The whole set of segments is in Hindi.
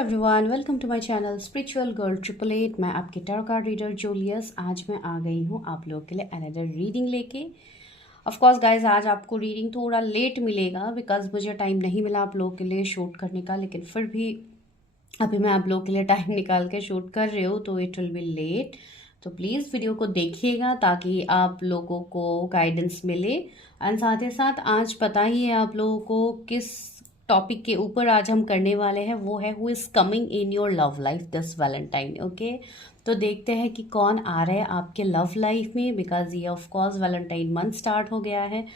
Everyone, welcome to my channel spiritual girl 888। मैं आपकी टैरो कार्ड रीडर जूलियस। आज मैं आ गई हूँ आप लोगों के लिए अनदर रीडिंग लेके। ऑफ कोर्स गाइज, आज आपको रीडिंग थोड़ा लेट मिलेगा बिकॉज मुझे टाइम नहीं मिला आप लोगों के लिए शूट करने का, लेकिन फिर भी अभी मैं आप लोगों के लिए टाइम निकाल के शूट कर रही हूँ, तो इट विल बी लेट। तो प्लीज़ वीडियो को देखिएगा ताकि आप लोगों को गाइडेंस मिले। एंड साथ ही साथ आज पता ही है आप लोगों को किस टॉपिक के ऊपर आज हम करने वाले हैं, वो है who is coming in your love life this Valentine. Okay, तो देखते हैं कि कौन आ रहा है आपके लव लाइफ में, बिकॉज ये of course Valentine month start हो गया है।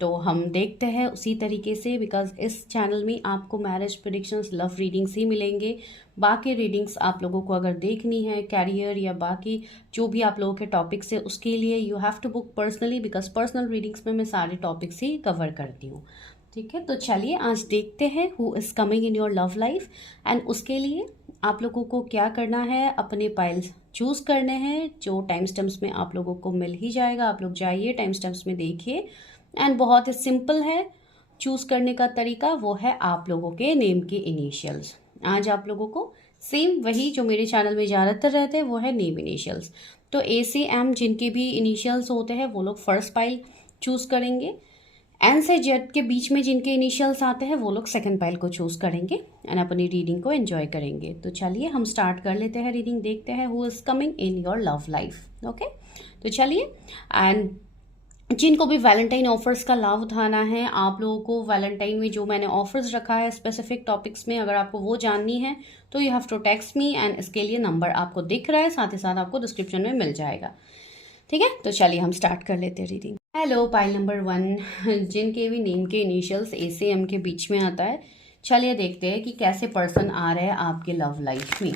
तो हम देखते हैं उसी तरीके से, बिकॉज इस चैनल में आपको मैरिज प्रेडिक्शंस, लव रीडिंग्स ही मिलेंगे। बाकी रीडिंग्स आप लोगों को अगर देखनी है कैरियर या बाकी जो भी आप लोगों के टॉपिक्स है, उसके लिए you have to book personally, because personal readings में मैं सारे टॉपिक्स ही कवर करती हूँ। ठीक है, तो चलिए आज देखते हैं who is coming in your love life. And उसके लिए आप लोगों को क्या करना है, अपने पाइल्स चूज़ करने हैं जो टाइम स्टैम्प्स में आप लोगों को मिल ही जाएगा। आप लोग जाइए टाइम स्टैम्प्स में देखिए। एंड बहुत ही सिंपल है चूज़ करने का तरीका, वो है आप लोगों के नेम के इनिशियल्स। आज आप लोगों को सेम वही जो मेरे चैनल में ज़्यादातर रहते हैं वो है नेम इनिशियल्स। तो ए से एम जिनके भी इनिशियल्स होते हैं वो लोग फर्स्ट पाइल चूज़ करेंगे। एन से जेड के बीच में जिनके इनिशियल्स आते हैं वो लोग सेकंड पाइल को चूज़ करेंगे एंड अपनी रीडिंग को एंजॉय करेंगे। तो चलिए हम स्टार्ट कर लेते हैं रीडिंग, देखते हैं who is coming in your love life. Okay, तो चलिए। एंड जिनको भी वैलेंटाइन ऑफर्स का लाभ उठाना है, आप लोगों को वैलेंटाइन में जो मैंने ऑफर्स रखा है स्पेसिफिक टॉपिक्स में, अगर आपको वो जाननी है तो you have to text me. And इसके लिए नंबर आपको दिख रहा है, साथ ही साथ आपको डिस्क्रिप्शन में मिल जाएगा। ठीक है, तो चलिए हम स्टार्ट कर लेते हैं रीडिंग। हेलो, पाइल नंबर 1 जिनके भी नेम के इनिशियल्स ए से एम के बीच में आता है, चलिए देखते हैं कि कैसे पर्सन आ रहे हैं आपके लव लाइफ में।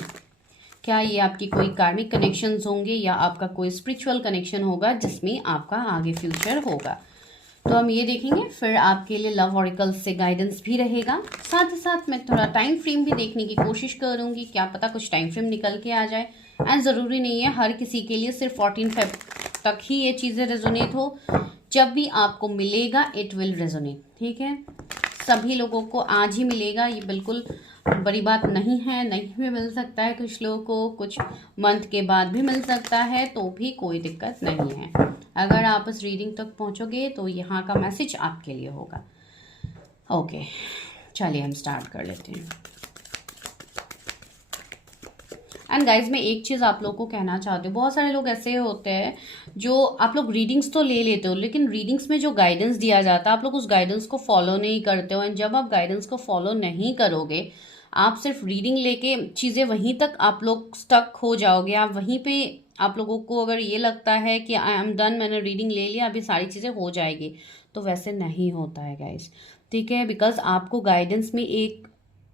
क्या ये आपकी कोई कार्मिक कनेक्शंस होंगे या आपका कोई स्पिरिचुअल कनेक्शन होगा जिसमें आपका आगे फ्यूचर होगा, तो हम ये देखेंगे। फिर आपके लिए लव ऑरिकल से गाइडेंस भी रहेगा। साथ ही साथ मैं थोड़ा टाइम फ्रेम भी देखने की कोशिश करूंगी, क्या पता कुछ टाइम फ्रेम निकल के आ जाए। एंड ज़रूरी नहीं है हर किसी के लिए सिर्फ 14 फेब तक ही ये चीज़ें रेजोनेट हो। जब भी आपको मिलेगा इट विल रेजोनेट। ठीक है, सभी लोगों को आज ही मिलेगा, ये बिल्कुल बड़ी बात नहीं है। नहीं भी मिल सकता है कुछ लोगों को, कुछ मंथ के बाद भी मिल सकता है, तो भी कोई दिक्कत नहीं है। अगर आप इस रीडिंग तक पहुंचोगे तो यहाँ का मैसेज आपके लिए होगा। ओके, चलिए हम स्टार्ट कर लेते हैं। एंड गाइज, मैं एक चीज़ आप लोगों को कहना चाहती हूँ, बहुत सारे लोग ऐसे होते हैं जो आप लोग रीडिंग्स तो ले लेते हो, लेकिन रीडिंग्स में जो गाइडेंस दिया जाता है आप लोग उस गाइडेंस को फॉलो नहीं करते हो। एंड जब आप गाइडेंस को फॉलो नहीं करोगे, आप सिर्फ रीडिंग लेके चीज़ें वहीं तक आप लोग स्टक हो जाओगे। आप वहीं पे आप लोगों को अगर ये लगता है कि आई एम डन, मैंने रीडिंग ले लिया, अभी सारी चीज़ें हो जाएगी, तो वैसे नहीं होता है गाइज। ठीक है, बिकॉज आपको गाइडेंस में एक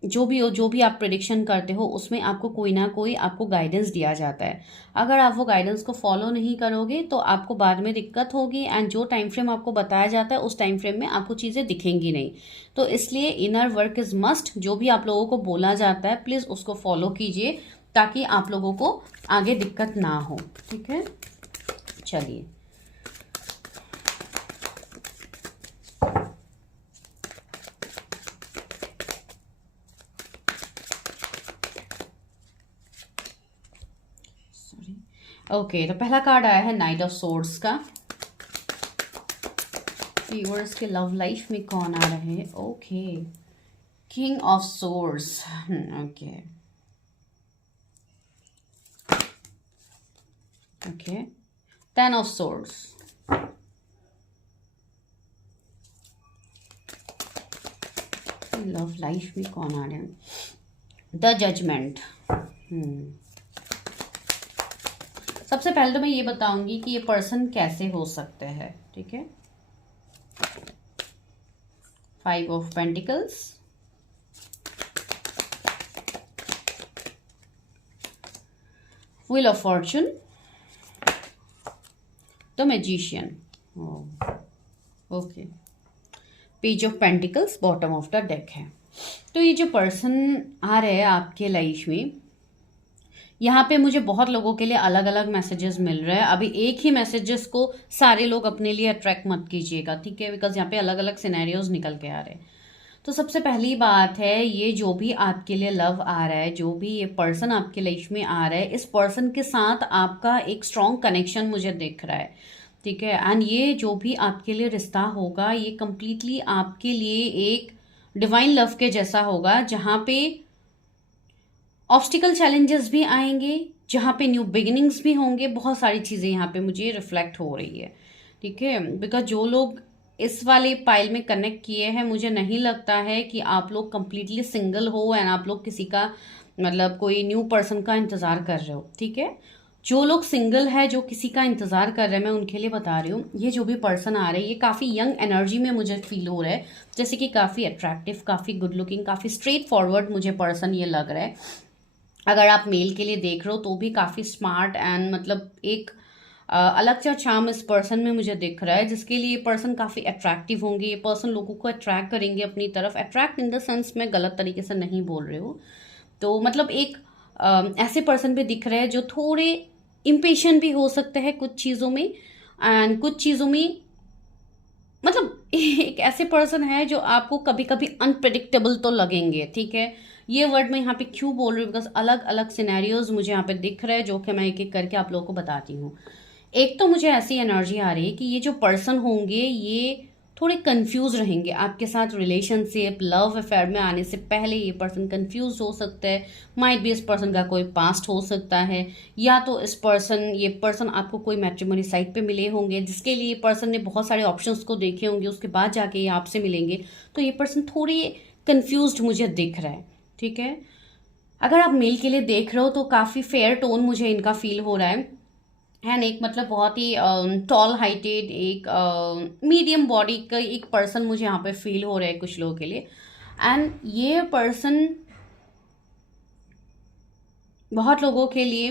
जो भी आप प्रेडिक्शन करते हो उसमें आपको कोई ना कोई आपको गाइडेंस दिया जाता है। अगर आप वो गाइडेंस को फॉलो नहीं करोगे तो आपको बाद में दिक्कत होगी। एंड जो टाइम फ्रेम आपको बताया जाता है उस टाइम फ्रेम में आपको चीज़ें दिखेंगी नहीं। तो इसलिए इनर वर्क इज़ मस्ट। जो भी आप लोगों को बोला जाता है प्लीज़ उसको फॉलो कीजिए ताकि आप लोगों को आगे दिक्कत ना हो। ठीक है, चलिए। ओके, तो पहला कार्ड आया है नाइट ऑफ सोर्ड्स का। व्यूअर्स के लव लाइफ में कौन आ रहे हैं? Okay, king of swords. Okay okay, 10 of swords. Love life में कौन आ रहे हैं? The judgement. सबसे पहले तो मैं ये बताऊंगी कि ये पर्सन कैसे हो सकते हैं। ठीक है, 5 of pentacles, wheel of Fortune, the magician. Okay, page of pentacles bottom of the deck है। तो ये जो पर्सन आ रहे हैं आपके लाइफ में, यहाँ पे मुझे बहुत लोगों के लिए अलग अलग मैसेजेस मिल रहे हैं। अभी एक ही मैसेजेस को सारे लोग अपने लिए अट्रैक्ट मत कीजिएगा, ठीक है, बिकॉज यहाँ पे अलग अलग सिनेरियोज निकल के आ रहे हैं। तो सबसे पहली बात है, ये जो भी आपके लिए लव आ रहा है, जो भी ये पर्सन आपके लाइफ में आ रहा है, इस पर्सन के साथ आपका एक स्ट्रॉन्ग कनेक्शन मुझे दिख रहा है, ठीक है। एंड ये जो भी आपके लिए रिश्ता होगा, ये कंप्लीटली आपके लिए एक डिवाइन लव के जैसा होगा, जहाँ पे ऑब्स्टिकल चैलेंजेस भी आएंगे, जहाँ पे न्यू बिगिनिंग्स भी होंगे, बहुत सारी चीज़ें यहाँ पे मुझे रिफ्लेक्ट हो रही है, ठीक है। बिकॉज जो लोग इस वाले पाइल में कनेक्ट किए हैं, मुझे नहीं लगता है कि आप लोग कंप्लीटली सिंगल हो एंड आप लोग किसी का मतलब कोई न्यू पर्सन का इंतज़ार कर रहे हो, ठीक है। जो लोग सिंगल है, जो किसी का इंतज़ार कर रहे हैं, मैं उनके लिए बता रही हूँ, ये जो भी पर्सन आ रहे हैं, ये काफ़ी यंग एनर्जी में मुझे फील हो रहा है, जैसे कि काफ़ी अट्रैक्टिव, काफ़ी गुड लुकिंग, काफ़ी स्ट्रेट फॉरवर्ड मुझे पर्सन ये लग रहा है। अगर आप मेल के लिए देख रहे हो तो भी काफ़ी स्मार्ट एंड मतलब एक अलग सा चार्म इस पर्सन में मुझे दिख रहा है, जिसके लिए ये पर्सन काफ़ी अट्रैक्टिव होंगे। ये पर्सन लोगों को अट्रैक्ट करेंगे अपनी तरफ। अट्रैक्ट इन द सेंस मैं गलत तरीके से नहीं बोल रही हूँ, तो मतलब एक ऐसे पर्सन भी दिख रहे हैं जो थोड़े इम्पेशेंट भी हो सकते हैं कुछ चीज़ों में, एंड कुछ चीज़ों में मतलब एक ऐसे पर्सन है जो आपको कभी कभी अनप्रिडिक्टेबल तो लगेंगे, ठीक है। ये वर्ड मैं यहाँ पे क्यों बोल रही हूँ, बिकॉज अलग अलग सिनेरियोज मुझे यहाँ पे दिख रहे हैं, जो कि मैं एक एक करके आप लोगों को बताती हूँ। एक तो मुझे ऐसी एनर्जी आ रही है कि ये जो पर्सन होंगे, ये थोड़े कंफ्यूज रहेंगे आपके साथ रिलेशनशिप लव अफेयर में आने से पहले। ये पर्सन कंफ्यूज हो सकता है, माइट भी इस पर्सन का कोई पास्ट हो सकता है, या तो ये पर्सन आपको कोई मैट्रिमोनी साइट पे मिले होंगे, जिसके लिए पर्सन ने बहुत सारे ऑप्शंस को देखे होंगे, उसके बाद जाके ये आपसे मिलेंगे। तो ये पर्सन थोड़ी कंफ्यूज्ड मुझे दिख रहा है, ठीक है। अगर आप मेल के लिए देख रहे हो तो काफ़ी फेयर टोन मुझे इनका फील हो रहा है, एंड एक मतलब बहुत ही टॉल हाइटेड, एक मीडियम बॉडी का एक पर्सन मुझे यहाँ पे फील हो रहा है कुछ लोगों के लिए। एंड ये पर्सन बहुत लोगों के लिए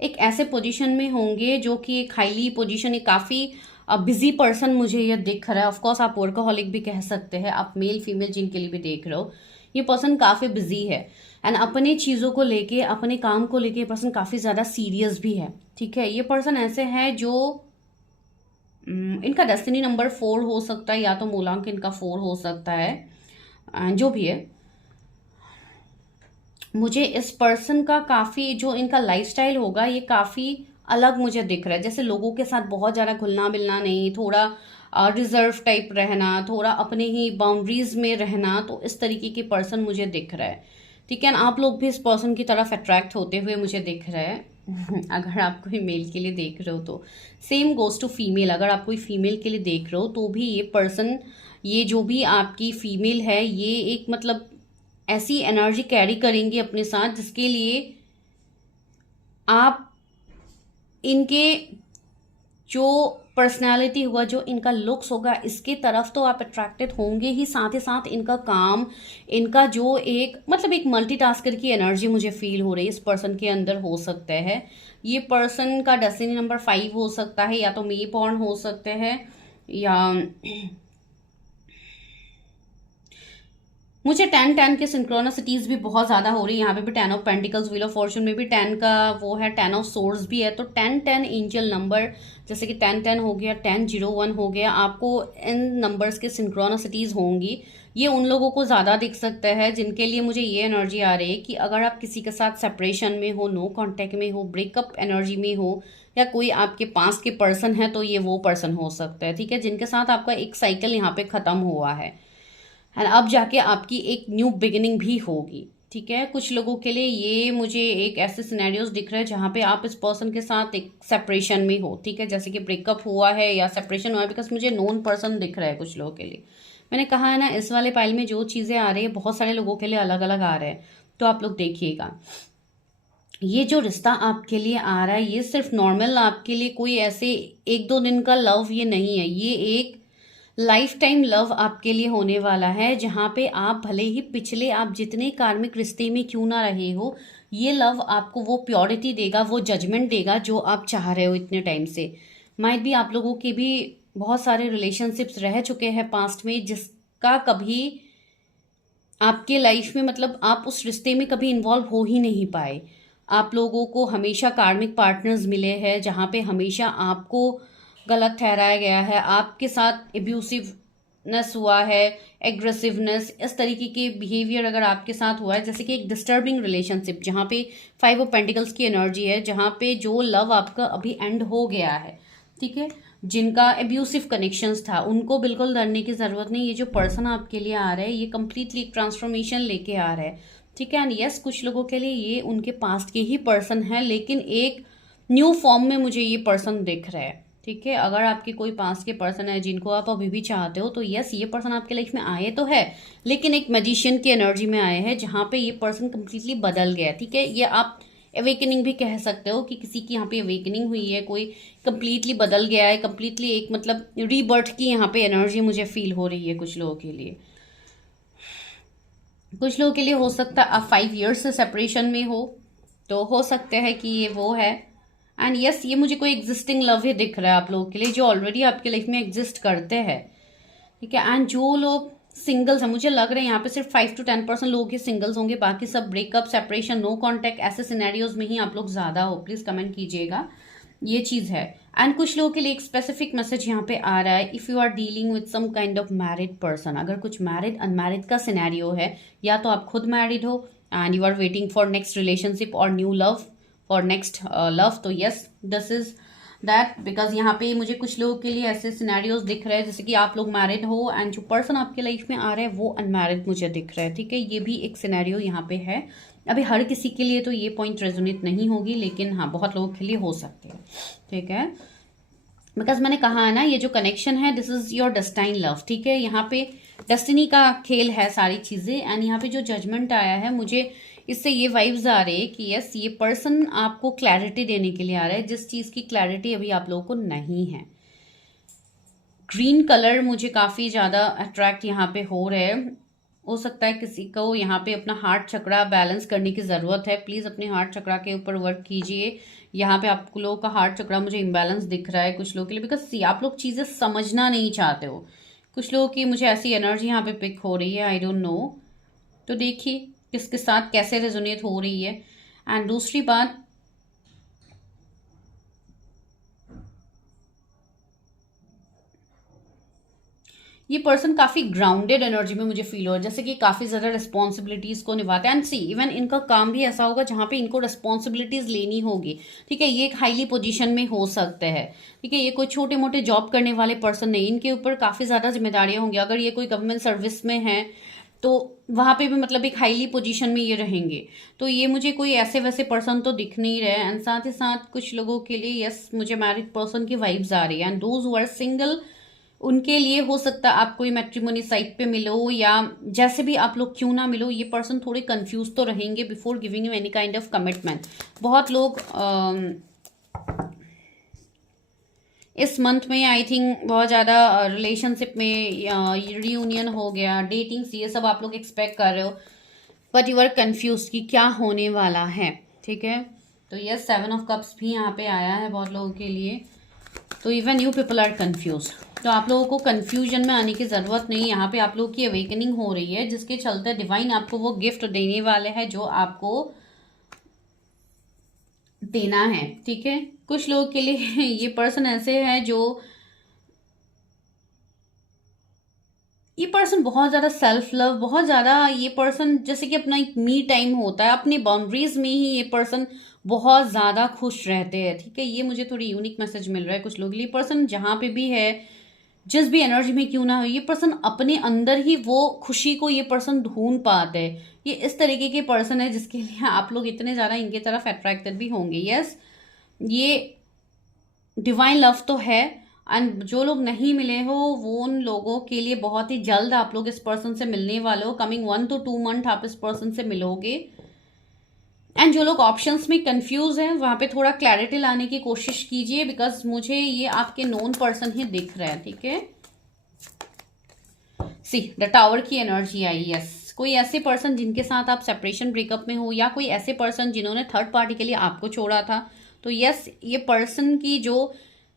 एक ऐसे पोजीशन में होंगे जो कि एक हाईली पोजीशन, एक काफ़ी बिजी पर्सन मुझे ये दिख रहा है। ऑफकोर्स आप वर्कaholic भी कह सकते हैं, आप मेल फीमेल जिनके लिए भी देख रहे हो, ये पर्सन काफ़ी बिजी है एंड अपने चीज़ों को लेके, अपने काम को लेके ये पर्सन काफ़ी ज़्यादा सीरियस भी है, ठीक है। ये पर्सन ऐसे है जो इनका डेस्टिनी नंबर 4 हो सकता है, या तो मूलांक इनका 4 हो सकता है, जो भी है। मुझे इस पर्सन का काफ़ी जो इनका लाइफस्टाइल होगा, ये काफ़ी अलग मुझे दिख रहा है। जैसे लोगों के साथ बहुत ज़्यादा घुलना मिलना नहीं, थोड़ा रिजर्व टाइप रहना, थोड़ा अपने ही बाउंड्रीज में रहना, तो इस तरीके के पर्सन मुझे दिख रहा है, ठीक है। आप लोग भी इस पर्सन की तरफ अट्रैक्ट होते हुए मुझे दिख रहा है। अगर आप कोई मेल के लिए देख रहे हो तो सेम गोज टू फीमेल। अगर आप कोई फीमेल के लिए देख रहे हो तो भी ये पर्सन, ये जो भी आपकी फीमेल है, ये एक मतलब ऐसी एनर्जी कैरी करेंगे अपने साथ, जिसके लिए आप इनके जो पर्सनालिटी होगा, जो इनका लुक्स होगा, इसके तरफ तो आप अट्रैक्टेड होंगे ही, साथ ही साथ इनका काम, इनका जो एक मतलब एक मल्टीटास्कर की एनर्जी मुझे फील हो रही है इस पर्सन के अंदर हो सकता है। ये पर्सन का डेस्टिनी नंबर 5 हो सकता है, या तो मे बॉर्न हो सकते हैं, या मुझे 10-10 के सिंक्रोनसिटीज भी बहुत ज़्यादा हो रही है। यहाँ पे भी 10 of pentacles, wheel of Fortune में भी 10 का वो है, 10 ऑफ सोर्ड्स भी है। तो 10-10 एंजल नंबर, जैसे कि 10-10 हो गया, 10-0-1 हो गया, आपको इन नंबर्स के सिंक्रोनसिटीज होंगी। ये उन लोगों को ज़्यादा दिख सकता है जिनके लिए मुझे ये एनर्जी आ रही है कि अगर आप किसी के साथ सेपरेशन में हो, नो कॉन्टेक्ट में हो, ब्रेकअप एनर्जी में हो, या कोई आपके पास के पर्सन है, तो ये वो पर्सन हो सकता है, ठीक है, जिनके साथ आपका एक साइकिल यहाँ पे ख़त्म हुआ है एंड अब जाके आपकी एक न्यू बिगिनिंग भी होगी, ठीक है। कुछ लोगों के लिए ये मुझे एक ऐसे सिनेरियोज दिख रहे हैं जहाँ पे आप इस पर्सन के साथ एक सेपरेशन में हो, ठीक है, जैसे कि ब्रेकअप हुआ है या सेपरेशन हुआ है, बिकॉज मुझे नोन पर्सन दिख रहा है कुछ लोगों के लिए। मैंने कहा है ना, इस वाले पाइल में जो चीज़ें आ रही है बहुत सारे लोगों के लिए अलग अलग आ रहे हैं, तो आप लोग देखिएगा। ये जो रिश्ता आपके लिए आ रहा है, ये सिर्फ नॉर्मल आपके लिए कोई ऐसे 1-2 दिन का लव ये नहीं है, ये एक लाइफ टाइम लव आपके लिए होने वाला है, जहाँ पे आप भले ही पिछले आप जितने कार्मिक रिश्ते में क्यों ना रहे हो, ये लव आपको वो प्योरिटी देगा, वो जजमेंट देगा जो आप चाह रहे हो इतने टाइम से। माइट भी आप लोगों के भी बहुत सारे रिलेशनशिप्स रह चुके हैं पास्ट में, जिसका कभी आपके लाइफ में मतलब आप उस रिश्ते में कभी इन्वॉल्व हो ही नहीं पाए। आप लोगों को हमेशा कार्मिक पार्टनर्स मिले हैं जहाँ पे हमेशा आपको गलत ठहराया गया है, आपके साथ एब्यूसिव नस हुआ है, एग्रेसिवनेस, इस तरीके के बिहेवियर अगर आपके साथ हुआ है, जैसे कि एक डिस्टर्बिंग रिलेशनशिप जहाँ पे 5 ऑफ पेंटिकल्स की एनर्जी है, जहाँ पे जो लव आपका अभी एंड हो गया है, ठीक है, जिनका एब्यूसिव कनेक्शंस था, उनको बिल्कुल डरने की ज़रूरत नहीं। ये जो पर्सन आपके लिए आ रहा है, ये कंप्लीटली एक ट्रांसफॉर्मेशन लेके आ रहा है, ठीक है। एंड यस, कुछ लोगों के लिए ये उनके पास्ट के ही पर्सन है, लेकिन एक न्यू फॉर्म में मुझे ये पर्सन दिख रहा है, ठीक है। अगर आपके कोई पास के पर्सन है जिनको आप अभी भी चाहते हो, तो यस, ये पर्सन आपके लाइफ में आए तो है, लेकिन एक मैजिशियन की एनर्जी में आए हैं, जहाँ पे ये पर्सन कंप्लीटली बदल गया, ठीक है। ये आप अवेकनिंग भी कह सकते हो कि किसी की यहाँ पे अवेकनिंग हुई है, कोई कंप्लीटली बदल गया है, कंप्लीटली एक मतलब रीबर्थ की यहाँ पे एनर्जी मुझे फील हो रही है कुछ लोगों के लिए। कुछ लोगों के लिए हो सकता है आप 5 years से सेपरेशन में हो सकते हैं कि ये वो है। एंड यस, ये मुझे कोई एग्जिस्टिंग लव ही दिख रहा है आप लोगों के लिए, जो ऑलरेडी आपके लाइफ में एग्जिस्ट करते हैं, ठीक है। एंड जो लोग सिंगल्स हैं, मुझे लग रहा है यहाँ पे सिर्फ 5 to 10% लोग ही सिंगल्स होंगे, बाकी सब ब्रेकअप, सेपरेशन, नो कॉन्टैक्ट, ऐसे सिनेरियोज में ही आप लोग ज़्यादा हो। प्लीज़ कमेंट कीजिएगा, ये चीज़ है। एंड कुछ लोगों के लिए एक स्पेसिफिक मैसेज यहाँ पे आ रहा है, if you are dealing with some kind of married person, अगर कुछ मैरिड अनमैरिड का सिनेरियो है, या तो आप खुद मैरिड हो and you are waiting for next relationship और new love for next love, तो yes, this is that. Because यहाँ पे मुझे कुछ लोगों के लिए ऐसे सिनेरियोज दिख रहे हैं जैसे कि आप लोग मैरिड हो एंड जो पर्सन आपके लाइफ में आ रहा है वो अनमैरिड मुझे दिख रहा है, ठीक है। ये भी एक सिनेरियो यहाँ पे है। अभी हर किसी के लिए तो ये पॉइंट रेजोनेट नहीं होगी, लेकिन हाँ, बहुत लोगों के लिए हो सकते हैं, ठीक है। बिकॉज मैंने कहा है ना, ये जो कनेक्शन है, this is your destined love, ठीक है। यहाँ पे डेस्टिनी का खेल है सारी चीज़ें। एंड यहाँ पे जो जजमेंट आया है, मुझे इससे ये वाइब्स आ रहे हैं कि यस, ये पर्सन आपको क्लैरिटी देने के लिए आ रहा है, जिस चीज़ की क्लैरिटी अभी आप लोगों को नहीं है। ग्रीन कलर मुझे काफ़ी ज़्यादा अट्रैक्ट यहाँ पे हो रहे हैं। हो सकता है किसी को यहाँ पे अपना हार्ट चक्रा बैलेंस करने की ज़रूरत है। प्लीज़ अपने हार्ट चक्रा के ऊपर वर्क कीजिए। यहाँ पे आप लोगों का हार्ट चक्रा मुझे इम्बैलेंस दिख रहा है कुछ लोगों के लिए, बिकॉज आप लोग चीज़ें समझना नहीं चाहते हो। कुछ लोगों की मुझे ऐसी एनर्जी यहाँ पे पिक हो रही है, आई डोंट नो। तो देखिए किसके साथ कैसे रेजोनेट हो रही है। एंड दूसरी बात, ये पर्सन काफ़ी ग्राउंडेड एनर्जी में मुझे फील हो रहा है, जैसे कि काफ़ी ज़्यादा रिस्पॉन्सिबिलिटीज़ को निभाते हैं। एंड सी, इवन इनका काम भी ऐसा होगा जहाँ पे इनको रिस्पॉन्सिबिलिटीज़ लेनी होगी, ठीक है। ये एक हाईली पोजीशन में हो सकते हैं, ठीक है। ये कोई छोटे मोटे जॉब करने वाले पर्सन नहीं, इनके ऊपर काफ़ी ज़्यादा जिम्मेदारियाँ होंगी। अगर ये कोई गवर्नमेंट सर्विस में है तो वहाँ पे भी मतलब एक हाईली पोजीशन में ये रहेंगे। तो ये मुझे कोई ऐसे वैसे पर्सन तो दिख नहीं रहे। एंड साथ ही साथ कुछ लोगों के लिए यस, मुझे मैरिड पर्सन की वाइब्स आ रही है। And those who are single, उनके लिए हो सकता है आप कोई मैट्रिमोनी साइट पे मिलो, या जैसे भी आप लोग क्यों ना मिलो, ये पर्सन थोड़े कंफ्यूज तो रहेंगे before giving you any kind of commitment. बहुत लोग इस मंथ में आई थिंक बहुत ज़्यादा रिलेशनशिप में रियूनियन हो गया, डेटिंग्स, ये सब आप लोग एक्सपेक्ट कर रहे हो, बट यू आर कन्फ्यूज कि क्या होने वाला है, ठीक है। तो यस, 7 of Cups भी यहाँ पे आया है बहुत लोगों के लिए। तो even you people are confuse. तो आप लोगों को कन्फ्यूजन में आने की ज़रूरत नहीं। यहाँ पे आप लोगों की अवेकनिंग हो रही है, जिसके चलते डिवाइन आपको वो गिफ्ट देने वाले हैं जो आपको देना है, ठीक है। कुछ लोगों के लिए ये पर्सन ऐसे है जो, ये पर्सन बहुत ज़्यादा सेल्फ लव, बहुत ज़्यादा, ये पर्सन जैसे कि अपना एक मी टाइम होता है, अपनी बाउंड्रीज में ही ये पर्सन बहुत ज़्यादा खुश रहते हैं, ठीक है। ये मुझे थोड़ी यूनिक मैसेज मिल रहा है कुछ लोगों के लिए। पर्सन जहाँ पे भी है, जिस भी एनर्जी में क्यों ना हो, ये पर्सन अपने अंदर ही वो खुशी को ये पर्सन ढूंढ पाते हैं। ये इस तरीके के पर्सन है जिसके लिए आप लोग इतने ज़्यादा इनके तरफ अट्रैक्टेड भी होंगे। यस, ये डिवाइन लव तो है। एंड जो लोग नहीं मिले हो, वो उन लोगों के लिए बहुत ही जल्द आप लोग इस पर्सन से मिलने वाले हो। कमिंग 1 to 2 month आप इस पर्सन से मिलोगे। एंड जो लोग ऑप्शंस में कंफ्यूज हैं, वहां पे थोड़ा क्लैरिटी लाने की कोशिश कीजिए, बिकॉज मुझे ये आपके नोन पर्सन ही दिख रहा है, ठीक है। सी, द टावर की एनर्जी आई। यस, कोई ऐसे पर्सन जिनके साथ आप सेपरेशन ब्रेकअप में हो, या कोई ऐसे पर्सन जिन्होंने थर्ड पार्टी के लिए आपको छोड़ा था। तो यस, ये पर्सन की जो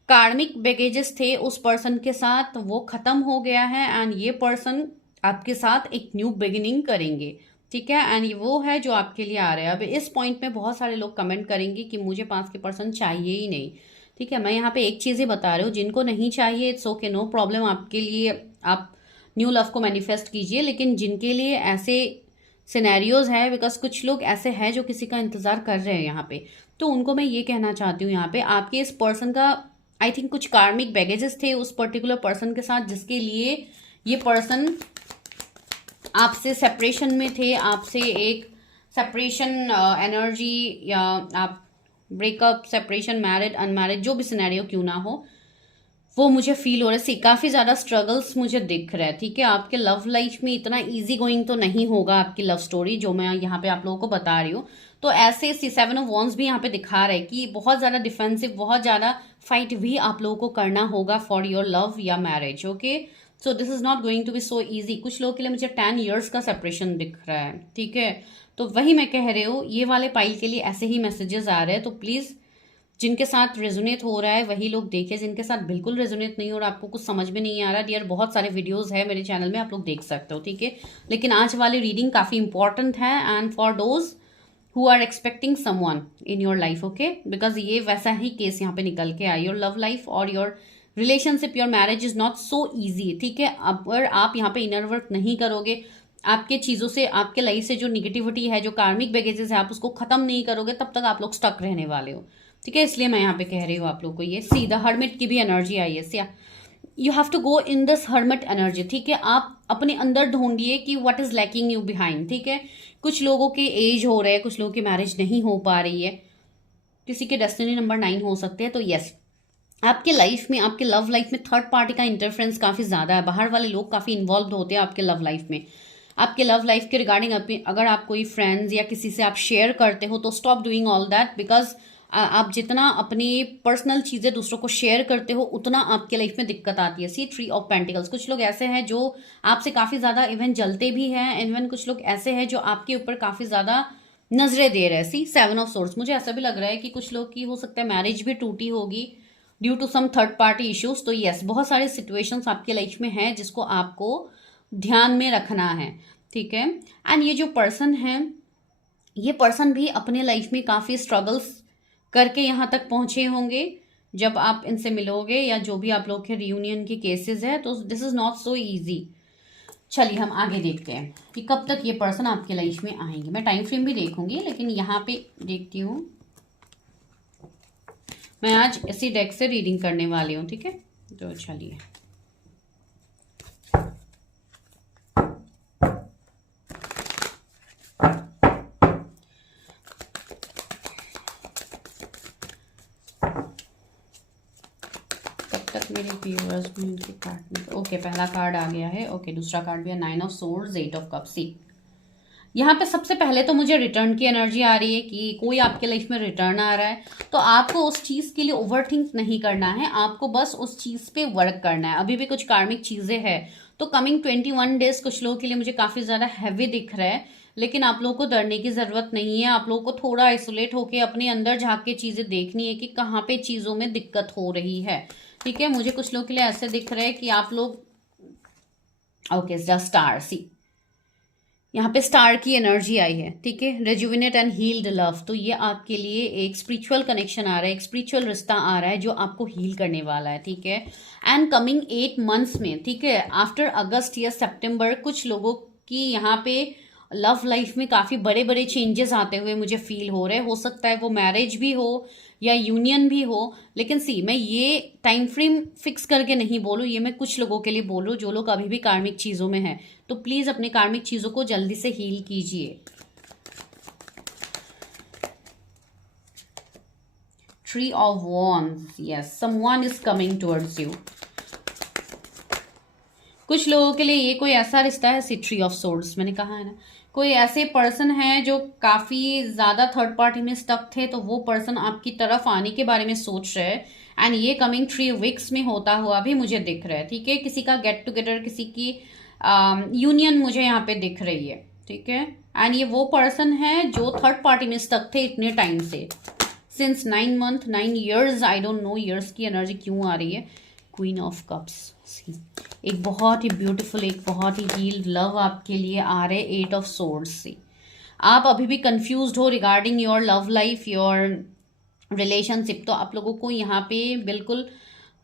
कार्मिक बैगेजेस थे उस पर्सन के साथ, वो खत्म हो गया है। एंड ये पर्सन आपके साथ एक न्यू बिगिनिंग करेंगे, ठीक है। एंड वो है जो आपके लिए आ रहा है। अब इस पॉइंट में बहुत सारे लोग कमेंट करेंगे कि मुझे पास के पर्सन चाहिए ही नहीं, ठीक है। मैं यहाँ पे एक चीज़ ही बता रही हूँ, जिनको नहीं चाहिए इट्स ओके, नो प्रॉब्लम। आपके लिए आप न्यू लव को मैनिफेस्ट कीजिए। लेकिन जिनके लिए ऐसे सिनेरियोज है, बिकॉज कुछ लोग ऐसे हैं जो किसी का इंतजार कर रहे हैं यहाँ पे, तो उनको मैं ये कहना चाहती हूँ यहाँ पे आपके इस पर्सन का आई थिंक कुछ कार्मिक बैगेजेस थे उस पर्टिकुलर पर्सन के साथ, जिसके लिए ये पर्सन आपसे सेपरेशन में थे, आपसे एक सेपरेशन एनर्जी, या आप ब्रेकअप, सेपरेशन, मैरिड, अनमैरिड, जो भी सिनेरियो क्यों ना हो, वो मुझे फील हो रहा है। सी काफ़ी ज़्यादा स्ट्रगल्स मुझे दिख रहा है, ठीक है। आपके लव लाइफ में इतना इजी गोइंग तो नहीं होगा आपकी लव स्टोरी, जो मैं यहाँ पे आप लोगों को बता रही हूँ। तो ऐसे सेवन ऑफ वॉन्ड्स भी यहाँ पे दिखा रहे हैं कि बहुत ज़्यादा डिफेंसिव, बहुत ज़्यादा फाइट भी आप लोगों को करना होगा फॉर योर लव या marriage. Okay, so this is not going to be so easy. कुछ लोगों के लिए मुझे 10 years का सेपरेशन दिख रहा है, ठीक है। तो वही मैं कह रही हूँ, ये वाले पाइल के लिए ऐसे ही मैसेजेस आ रहे हैं। तो प्लीज़ जिनके साथ रेजोनेट हो रहा है वही लोग देखें, जिनके साथ बिल्कुल रेजोनेट नहीं हो रहा, आपको कुछ समझ में नहीं आ रहा, डियर, बहुत सारे वीडियोस है मेरे चैनल में, आप लोग देख सकते हो, ठीक है। लेकिन आज वाली रीडिंग काफ़ी इंपॉर्टेंट है and for those who are expecting someone in your life, okay, because ये वैसा ही केस यहाँ पे निकल के आया। योर लव लाइफ और your relationship, your marriage is not so easy, ठीक है। अगर आप यहाँ पे इनर वर्क नहीं करोगे, आपके चीज़ों से, आपके लाइफ से जो निगेटिविटी है, जो कार्मिक बैगेजेस है, आप उसको खत्म नहीं करोगे, तब तक आप लोग स्टक रहने वाले हो, ठीक है। इसलिए मैं यहाँ पे कह रही हूँ आप लोग को, ये सी द हर्मिट की भी एनर्जी आई है। You have to go in this hermit energy, ठीक है। आप अपने अंदर ढूंढिए कि what is lacking you behind, ठीक है। कुछ लोगों के एज हो रहे हैं, कुछ लोगों की मैरिज नहीं हो पा रही है, किसी के डेस्टिनी नंबर 9 हो सकते हैं। तो यस, आपके लाइफ में, आपके लव लाइफ में थर्ड पार्टी का इंटरफेरेंस काफ़ी ज़्यादा है। बाहर वाले लोग काफ़ी इन्वॉल्व होते हैं आपके लव लाइफ में। आपके लव लाइफ के रिगार्डिंग अगर आप कोई फ्रेंड्स या किसी से आप शेयर करते हो तो stop doing all that, because आप जितना अपनी पर्सनल चीज़ें दूसरों को शेयर करते हो उतना आपके लाइफ में दिक्कत आती है। सी ट्री ऑफ पेंटिकल्स, कुछ लोग ऐसे हैं जो आपसे काफ़ी ज़्यादा इवन जलते भी हैं, इवन कुछ लोग ऐसे हैं जो आपके ऊपर काफ़ी ज़्यादा नजरें दे रहे हैं। सी सेवन ऑफ सोर्स, मुझे ऐसा भी लग रहा है कि कुछ लोग की हो सकता है मैरिज भी टूटी होगी due to some third party issues. तो यस, बहुत सारे सिचुएशंस आपके लाइफ में हैं जिसको आपको ध्यान में रखना है, ठीक है। एंड ये जो पर्सन है, ये पर्सन भी अपने लाइफ में काफ़ी स्ट्रगल्स करके यहाँ तक पहुँचे होंगे। जब आप इनसे मिलोगे या जो भी आप लोग के रियूनियन के केसेस है, तो this is not so easy. चलिए हम आगे देखते हैं कि कब तक ये पर्सन आपके लाइफ में आएंगे। मैं टाइम फ्रेम भी देखूंगी, लेकिन यहाँ पे देखती हूँ, मैं आज इसी डेक से रीडिंग करने वाली हूँ, ठीक है। तो चलिए, मेरे व्यूअर्स में इनके कार्ड, ओके, पहला कार्ड आ गया है, ओके, दूसरा कार्ड भी है, 9 of Swords, 8 of Cups। सी यहाँ पे सबसे पहले तो मुझे रिटर्न की एनर्जी आ रही है कि कोई आपके लाइफ में रिटर्न आ रहा है। तो आपको उस चीज़ के लिए ओवरथिंक नहीं करना है, आपको बस उस चीज़ पे वर्क करना है। अभी भी कुछ कार्मिक चीज़ें हैं, तो कमिंग 21 डेज कुछ लोगों के लिए मुझे काफ़ी ज़्यादा हैवी दिख रहा है। लेकिन आप लोगों को डरने की ज़रूरत नहीं है। आप लोगों को थोड़ा आइसोलेट होकर अपने अंदर झाँक के चीज़ें देखनी है कि कहाँ पे चीज़ों में दिक्कत हो रही है, ठीक है। मुझे कुछ लोगों के लिए ऐसे दिख रहा है कि आप लोग, ओके, द स्टार, सी यहाँ पे स्टार की एनर्जी आई है, ठीक है। रेजुविनेट एंड हील्ड लव, तो ये आपके लिए एक स्पिरिचुअल कनेक्शन आ रहा है, एक स्पिरिचुअल रिश्ता आ रहा है जो आपको हील करने वाला है, ठीक है। एंड कमिंग 8 months में, ठीक है, आफ्टर अगस्त या सितंबर, कुछ लोगों की यहाँ पे लव लाइफ में काफ़ी बड़े बड़े चेंजेस आते हुए मुझे फील हो रहे हैं। हो सकता है वो मैरिज भी हो या यूनियन भी हो, लेकिन सी मैं ये टाइम फ्रेम फिक्स करके नहीं बोलूँ, ये मैं कुछ लोगों के लिए बोलूँ जो लोग अभी भी कार्मिक चीज़ों में हैं। तो प्लीज़ अपने कार्मिक चीज़ों को जल्दी से हील कीजिए। Tree of wands, yes, someone is coming towards you. कुछ लोगों के लिए ये कोई ऐसा रिश्ता है, सी ट्री ऑफ सोर्ड्स, मैंने कहा है ना, कोई ऐसे पर्सन है जो काफ़ी ज़्यादा थर्ड पार्टी में स्टक थे, तो वो पर्सन आपकी तरफ आने के बारे में सोच रहे हैं। एंड ये कमिंग 3 weeks में होता हुआ भी मुझे दिख रहा है, ठीक है। किसी का गेट टुगेदर, किसी की यूनियन मुझे यहाँ पे दिख रही है, ठीक है। एंड ये वो पर्सन है जो थर्ड पार्टी में स्टक थे इतने टाइम से, since 9 months, 9 years, I don't know years की एनर्जी क्यों आ रही है। क्वीन ऑफ कप्स, एक बहुत ही ब्यूटीफुल, एक बहुत ही हील्ड लव आपके लिए आ रहे 8 of Swords से। आप अभी भी कंफ्यूज्ड हो regarding your love life, your relationship, तो आप लोगों को यहाँ पे बिल्कुल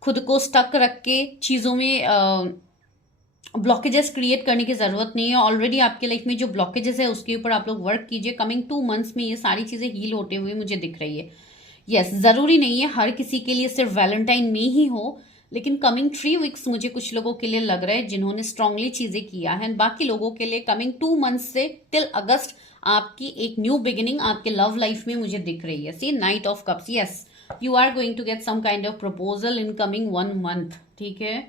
खुद को स्टक रख के चीज़ों में ब्लॉकेजेस क्रिएट करने की ज़रूरत नहीं है। ऑलरेडी आपके लाइफ में जो ब्लॉकेजेस है उसके ऊपर आप लोग वर्क कीजिए। कमिंग 2 मंथ्स में ये सारी चीज़ें हील होते हुए मुझे दिख रही है। यस, ज़रूरी नहीं है हर किसी के लिए सिर्फ वैलेंटाइन में ही हो, लेकिन कमिंग 3 वीक्स मुझे कुछ लोगों के लिए लग रहा है जिन्होंने स्ट्रांगली चीज़ें किया है। बाकी लोगों के लिए कमिंग 2 मंथ्स से टिल अगस्त आपकी एक न्यू बिगिनिंग आपके लव लाइफ में मुझे दिख रही है। See knight of cups, yes, you are going to get some kind of proposal in coming 1 month. ठीक है,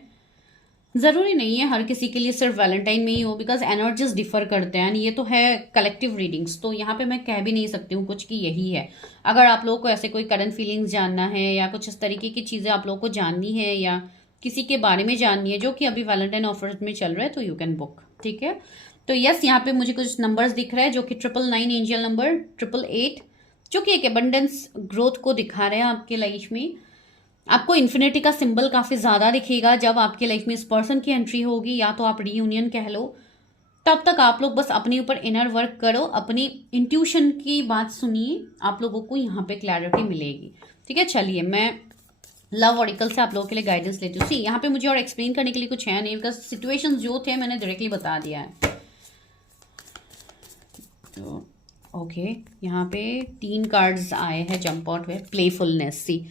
जरूरी नहीं है हर किसी के लिए सिर्फ वैलेंटाइन में ही हो, बिकॉज एनर्जीज डिफर करते हैं। ये तो है कलेक्टिव रीडिंग्स, तो यहाँ पे मैं कह भी नहीं सकती हूँ कुछ कि यही है। अगर आप लोगों को ऐसे कोई करंट फीलिंग्स जानना है या कुछ इस तरीके की चीज़ें आप लोगों को जाननी है या किसी के बारे में जाननी है जो कि अभी वैलेंटाइन ऑफर में चल रहा है, तो यू कैन बुक। ठीक है, तो यस, यहाँ पे मुझे कुछ नंबर्स दिख रहा है जो कि 999 एंजल नंबर, 888, जो कि एक एबंडेंस ग्रोथ को दिखा रहे हैं आपके लाइफ में। आपको इन्फिनिटी का सिंबल काफी ज्यादा दिखेगा जब आपके लाइफ में इस पर्सन की एंट्री होगी, या तो आप रीयूनियन कह लो। तब तक आप लोग बस अपने ऊपर इनर वर्क करो, अपनी इंट्यूशन की बात सुनिए, आप लोगों को यहाँ पे क्लैरिटी मिलेगी। ठीक है, चलिए मैं लव ऑरिकल से आप लोगों के लिए गाइडेंस लेती हूँ। सी यहाँ पे मुझे और एक्सप्लेन करने के लिए कुछ है नहीं, बिकॉज सिचुएशन जो थे मैंने डायरेक्टली बता दिया है। तो ओके, यहाँ पे 3 कार्ड्स आए हैं जंप आउट में, प्लेफुलनेस। सी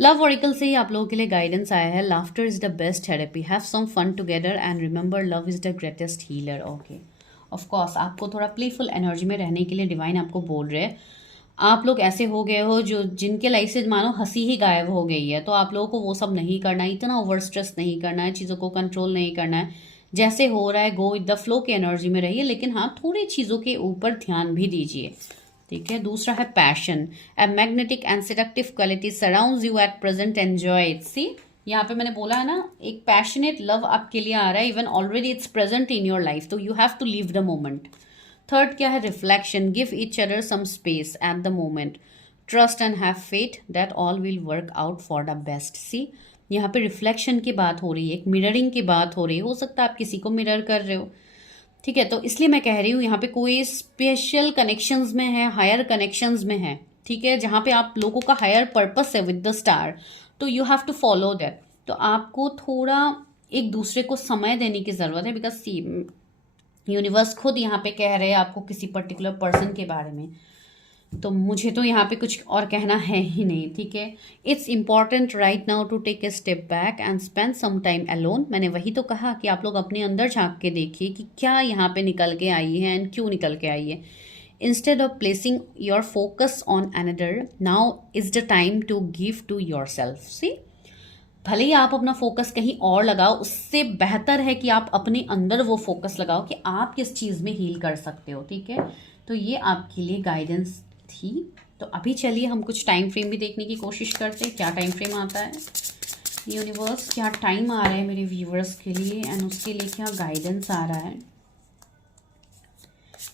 लव ऑरिकल से ही आप लोगों के लिए गाइडेंस आया है, laughter is the best therapy, have some fun together and remember love is the greatest healer. Okay, of course आपको थोड़ा प्लेफुल एनर्जी में रहने के लिए डिवाइन आपको बोल रहे हैं। आप लोग ऐसे हो गए हो जो जिनके लाइफ से मानो हंसी ही गायब हो गई है, तो आप लोगों को वो सब नहीं करना है, इतना ओवर स्ट्रेस नहीं करना है, चीज़ों को कंट्रोल नहीं करना है। जैसे हो रहा है गो विद द फ्लो की एनर्जी में रहिए, लेकिन हाँ थोड़ी चीज़ों के ऊपर ध्यान भी दीजिए। ठीक है, दूसरा है passion, a magnetic and seductive quality surrounds you at present, enjoy it. See यहाँ पे मैंने बोला है ना, एक पैशनेट लव आपके लिए आ रहा है, even already it's present in your life, तो you have to leave the moment. Third क्या है, reflection, give each other some space at the moment, trust and have faith that all will work out for the best. See यहाँ पे रिफ्लेक्शन की बात हो रही है, एक मिररिंग की बात हो रही है, हो सकता है आप किसी को मिरर कर रहे हो। ठीक है, तो इसलिए मैं कह रही हूँ यहाँ पे कोई स्पेशल कनेक्शंस में है, हायर कनेक्शंस में है। ठीक है, जहाँ पे आप लोगों का हायर पर्पस है विद द स्टार, तो you have to follow that. तो आपको थोड़ा एक दूसरे को समय देने की जरूरत है, बिकॉज सी यूनिवर्स खुद यहाँ पे कह रहे हैं आपको किसी पर्टिकुलर पर्सन के बारे में, तो मुझे तो यहाँ पे कुछ और कहना है ही नहीं। ठीक है, it's important right now to take a step back and spend some time alone. मैंने वही तो कहा कि आप लोग अपने अंदर झांक के देखिए कि क्या यहाँ पे निकल के आई है एंड क्यों निकल के आई है। Instead of placing your focus on another, now is the time to give to yourself. See भले ही आप अपना फोकस कहीं और लगाओ, उससे बेहतर है कि आप अपने अंदर वो फोकस लगाओ कि आप किस चीज़ में हील कर सकते हो। ठीक है, तो ये आपके लिए गाइडेंस थी। तो अभी चलिए हम कुछ टाइम फ्रेम भी देखने की कोशिश करते हैं, क्या टाइम फ्रेम आता है यूनिवर्स, क्या टाइम आ रहा है मेरे व्यूवर्स के लिए, एंड उसके लिए क्या गाइडेंस आ रहा है,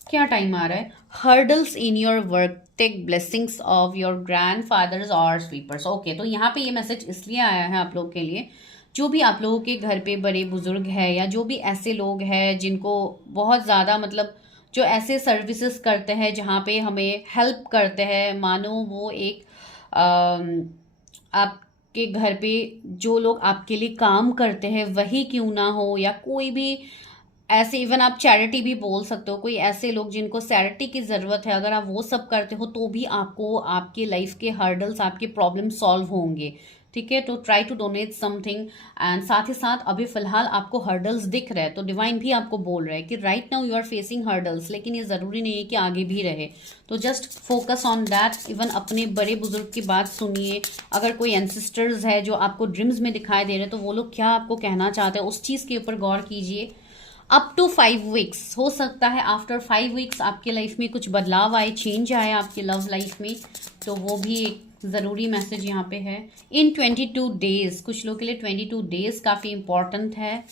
क्या टाइम आ रहा है। Hurdles in your work, take blessings of your grandfathers और स्वीपर्स। ओके, तो यहाँ पे ये मैसेज इसलिए आया है आप लोगों के लिए, जो भी आप लोगों के घर पे बड़े बुजुर्ग है या जो भी ऐसे लोग हैं जिनको बहुत ज़्यादा मतलब जो ऐसे सर्विसेज करते हैं जहाँ पे हमें हेल्प करते हैं, मानो वो एक आपके घर पे जो लोग आपके लिए काम करते हैं वही क्यों ना हो, या कोई भी ऐसे, इवन आप चैरिटी भी बोल सकते हो, कोई ऐसे लोग जिनको चैरिटी की ज़रूरत है, अगर आप वो सब करते हो तो भी आपको आपके लाइफ के हर्डल्स, आपके प्रॉब्लम सॉल्व होंगे। ठीक है, तो try to donate something, and साथ ही साथ अभी फिलहाल आपको हर्डल्स दिख रहे हैं, तो डिवाइन भी आपको बोल रहा है कि right now you are facing hurdles, लेकिन ये ज़रूरी नहीं है कि आगे भी रहे, तो just focus on that. Even अपने बड़े बुजुर्ग की बात सुनिए, अगर कोई एंसेस्टर्स है जो आपको ड्रीम्स में दिखाई दे रहे हैं तो वो लोग क्या आपको कहना चाहते हैं उस चीज़ के ऊपर गौर कीजिए। अप टू 5 वीक्स, हो सकता है आफ्टर 5 वीक्स आपके लाइफ में कुछ बदलाव आए, चेंज आए आपके लव लाइफ में, तो वो भी एक ज़रूरी मैसेज यहाँ पे है। इन 22 डेज, कुछ लोग के लिए 22 डेज काफ़ी इंपॉर्टेंट है।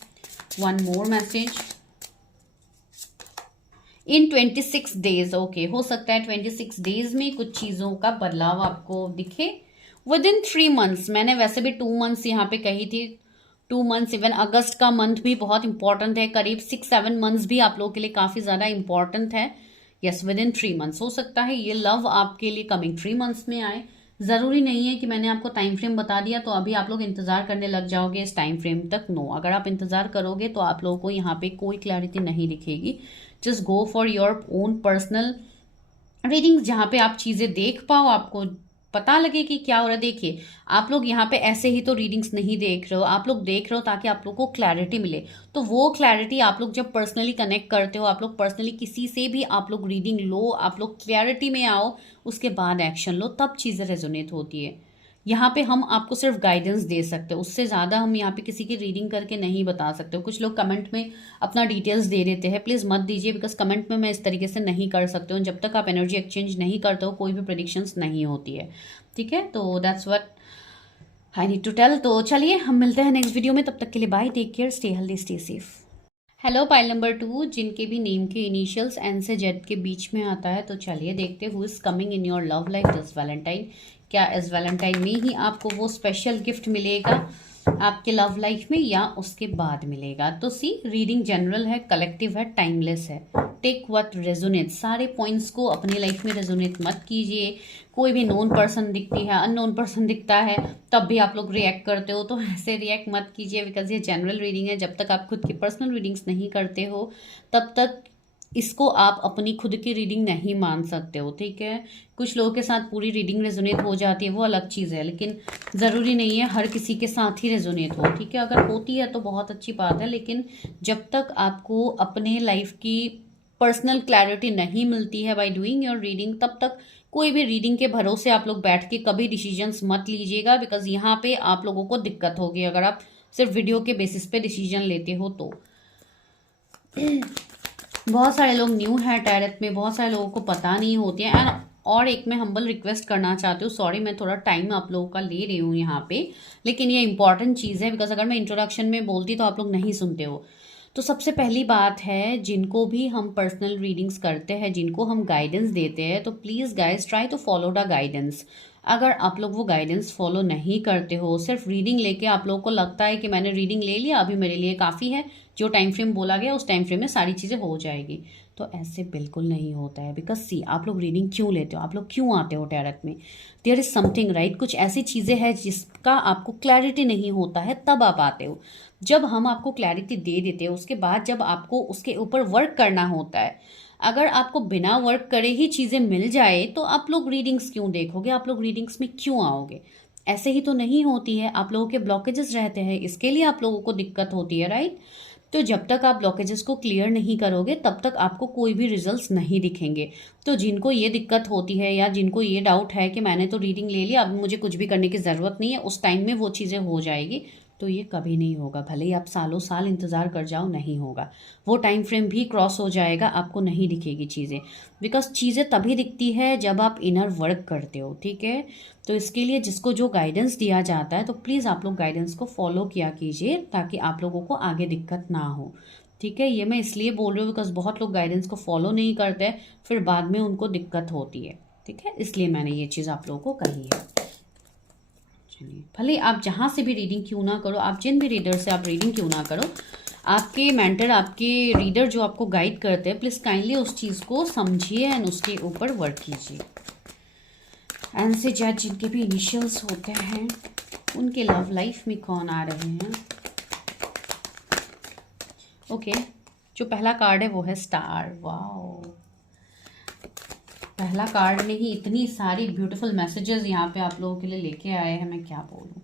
वन मोर मैसेज, इन 26 डेज। ओके, हो सकता है 26 डेज में कुछ चीज़ों का बदलाव आपको दिखे। विद इन 3 मंथ्स, मैंने वैसे भी 2 मंथ्स यहाँ पे कही थी, 2 मंथ्स, इवन अगस्त का मंथ भी बहुत इंपॉर्टेंट है, करीब 6-7 मंथ्स भी आप लोगों के लिए काफ़ी ज़्यादा इंपॉर्टेंट है। यस, विद इन 3 मंथ्स हो सकता है ये लव आपके लिए कमिंग 3 मंथ्स में आए। ज़रूरी नहीं है कि मैंने आपको टाइम फ्रेम बता दिया तो अभी आप लोग इंतज़ार करने लग जाओगे इस टाइम फ्रेम तक। नो, अगर आप इंतज़ार करोगे तो आप लोगों को यहाँ पे कोई क्लैरिटी नहीं दिखेगी। Just go for your own personal readings, जहाँ पे आप चीज़ें देख पाओ, आपको पता लगे कि क्या हो रहा है। देखिए, आप लोग यहाँ पे ऐसे ही तो रीडिंग्स नहीं देख रहे हो, आप लोग देख रहे हो ताकि आप लोग को क्लैरिटी मिले। तो वो क्लैरिटी आप लोग जब पर्सनली कनेक्ट करते हो, आप लोग पर्सनली किसी से भी आप लोग रीडिंग लो, आप लोग क्लैरिटी में आओ, उसके बाद एक्शन लो, तब चीज़ें रेजोनेट होती है। यहाँ पे हम आपको सिर्फ गाइडेंस दे सकते हो, उससे ज़्यादा हम यहाँ पे किसी की रीडिंग करके नहीं बता सकते हो। कुछ लोग कमेंट में अपना डिटेल्स दे देते हैं, प्लीज़ मत दीजिए, बिकॉज कमेंट में मैं इस तरीके से नहीं कर सकती हूँ। जब तक आप एनर्जी एक्सचेंज नहीं करते हो कोई भी प्रेडिक्शंस नहीं होती है, ठीक है। तो that's what I need to tell. तो चलिए हम मिलते हैं नेक्स्ट वीडियो में, तब तक के लिए bye, take care, stay healthy, stay safe. Hello pile number 2, जिनके भी नेम के इनिशियल्स एन से जेड के बीच में आता है, तो चलिए देखते who is coming in your love life this Valentine. क्या इस वैलेंटाइन में ही आपको वो स्पेशल गिफ्ट मिलेगा आपके लव लाइफ में, या उसके बाद मिलेगा? तो सी, रीडिंग जनरल है, कलेक्टिव है, टाइमलेस है। टेक व्हाट रेजोनेट, सारे पॉइंट्स को अपनी लाइफ में रेजोनेट मत कीजिए। कोई भी नोन पर्सन दिखती है, अननोन पर्सन दिखता है, तब भी आप लोग रिएक्ट करते हो, तो ऐसे रिएक्ट मत कीजिए, बिकॉज ये जनरल रीडिंग है। जब तक आप खुद की पर्सनल रीडिंग्स नहीं करते हो तब तक इसको आप अपनी खुद की रीडिंग नहीं मान सकते हो, ठीक है। कुछ लोगों के साथ पूरी रीडिंग रेजोनेट हो जाती है, वो अलग चीज़ है, लेकिन ज़रूरी नहीं है हर किसी के साथ ही रेजोनेट हो, ठीक है। अगर होती है तो बहुत अच्छी बात है, लेकिन जब तक आपको अपने लाइफ की पर्सनल क्लैरिटी नहीं मिलती है बाय डूइंग योर रीडिंग, तब तक कोई भी रीडिंग के भरोसे आप लोग बैठ के कभी डिसीजंस मत लीजिएगा, बिकॉज यहाँ पे आप लोगों को दिक्कत होगी अगर आप सिर्फ वीडियो के बेसिस पे डिसीजन लेते हो तो। बहुत सारे लोग न्यू है टैरट में, बहुत सारे लोगों को पता नहीं होती है। एंड और एक मैं हम्बल रिक्वेस्ट करना चाहती हूँ, सॉरी मैं थोड़ा टाइम आप लोगों का ले रही हूँ यहाँ पे, लेकिन ये इंपॉर्टेंट चीज़ है, बिकॉज अगर मैं इंट्रोडक्शन में बोलती तो आप लोग नहीं सुनते हो। तो सबसे पहली बात है, जिनको भी हम पर्सनल रीडिंग्स करते हैं, जिनको हम गाइडेंस देते हैं, तो please guys try to follow the guidance. अगर आप लोग वो गाइडेंस फॉलो नहीं करते हो, सिर्फ रीडिंग लेके आप लोगों को लगता है कि मैंने रीडिंग ले लिया, अभी मेरे लिए काफ़ी है, जो टाइम फ्रेम बोला गया उस टाइम फ्रेम में सारी चीज़ें हो जाएगी, तो ऐसे बिल्कुल नहीं होता है। बिकॉज सी, आप लोग रीडिंग क्यों लेते हो, आप लोग क्यों आते हो टैरट में? देयर इज समथिंग राइट, कुछ ऐसी चीज़ें हैं जिसका आपको क्लैरिटी नहीं होता है, तब आप आते हो। जब हम आपको क्लैरिटी दे देते हैं, उसके बाद जब आपको उसके ऊपर वर्क करना होता है, अगर आपको बिना वर्क करे ही चीज़ें मिल जाए तो आप लोग रीडिंग्स क्यों देखोगे, आप लोग रीडिंग्स में क्यों आओगे? ऐसे ही तो नहीं होती है, आप लोगों के ब्लॉकेजेस रहते हैं, इसके लिए आप लोगों को दिक्कत होती है, राइट। तो जब तक आप ब्लॉकेजेस को क्लियर नहीं करोगे तब तक आपको कोई भी रिजल्ट्स नहीं दिखेंगे। तो जिनको ये दिक्कत होती है या जिनको ये डाउट है कि मैंने तो रीडिंग ले लिया, अब मुझे कुछ भी करने की ज़रूरत नहीं है, उस टाइम में वो चीज़ें हो जाएगी, तो ये कभी नहीं होगा। भले ही आप सालों साल इंतज़ार कर जाओ, नहीं होगा। वो टाइम फ्रेम भी क्रॉस हो जाएगा, आपको नहीं दिखेगी चीज़ें, बिकॉज चीज़ें तभी दिखती है जब आप इनर वर्क करते हो, ठीक है। तो इसके लिए जिसको जो गाइडेंस दिया जाता है, तो प्लीज़ आप लोग गाइडेंस को फॉलो किया कीजिए, ताकि आप लोगों को आगे दिक्कत ना हो, ठीक है। ये मैं इसलिए बोल रही हूँ बिकॉज बहुत लोग गाइडेंस को फॉलो नहीं करते, फिर बाद में उनको दिक्कत होती है, ठीक है। इसलिए मैंने ये चीज़ आप लोगों को कही है। चलिए, भले आप जहाँ से भी रीडिंग क्यों ना करो, आप जिन भी रीडर से आप रीडिंग क्यों ना करो, आपके मेंटर, आपके रीडर जो आपको गाइड करते हैं, प्लीज़ काइंडली उस चीज़ को समझिए एंड उसके ऊपर वर्क कीजिए। एंड से जज, जिनके भी इनिशियल्स होते हैं, उनके लव लाइफ में कौन आ रहे हैं? ओके, जो पहला कार्ड है वो है स्टार। वाओ, पहला कार्ड में ही इतनी सारी ब्यूटीफुल मैसेजेस यहाँ पे आप लोगों के लिए लेके आए हैं, मैं क्या बोलूँ।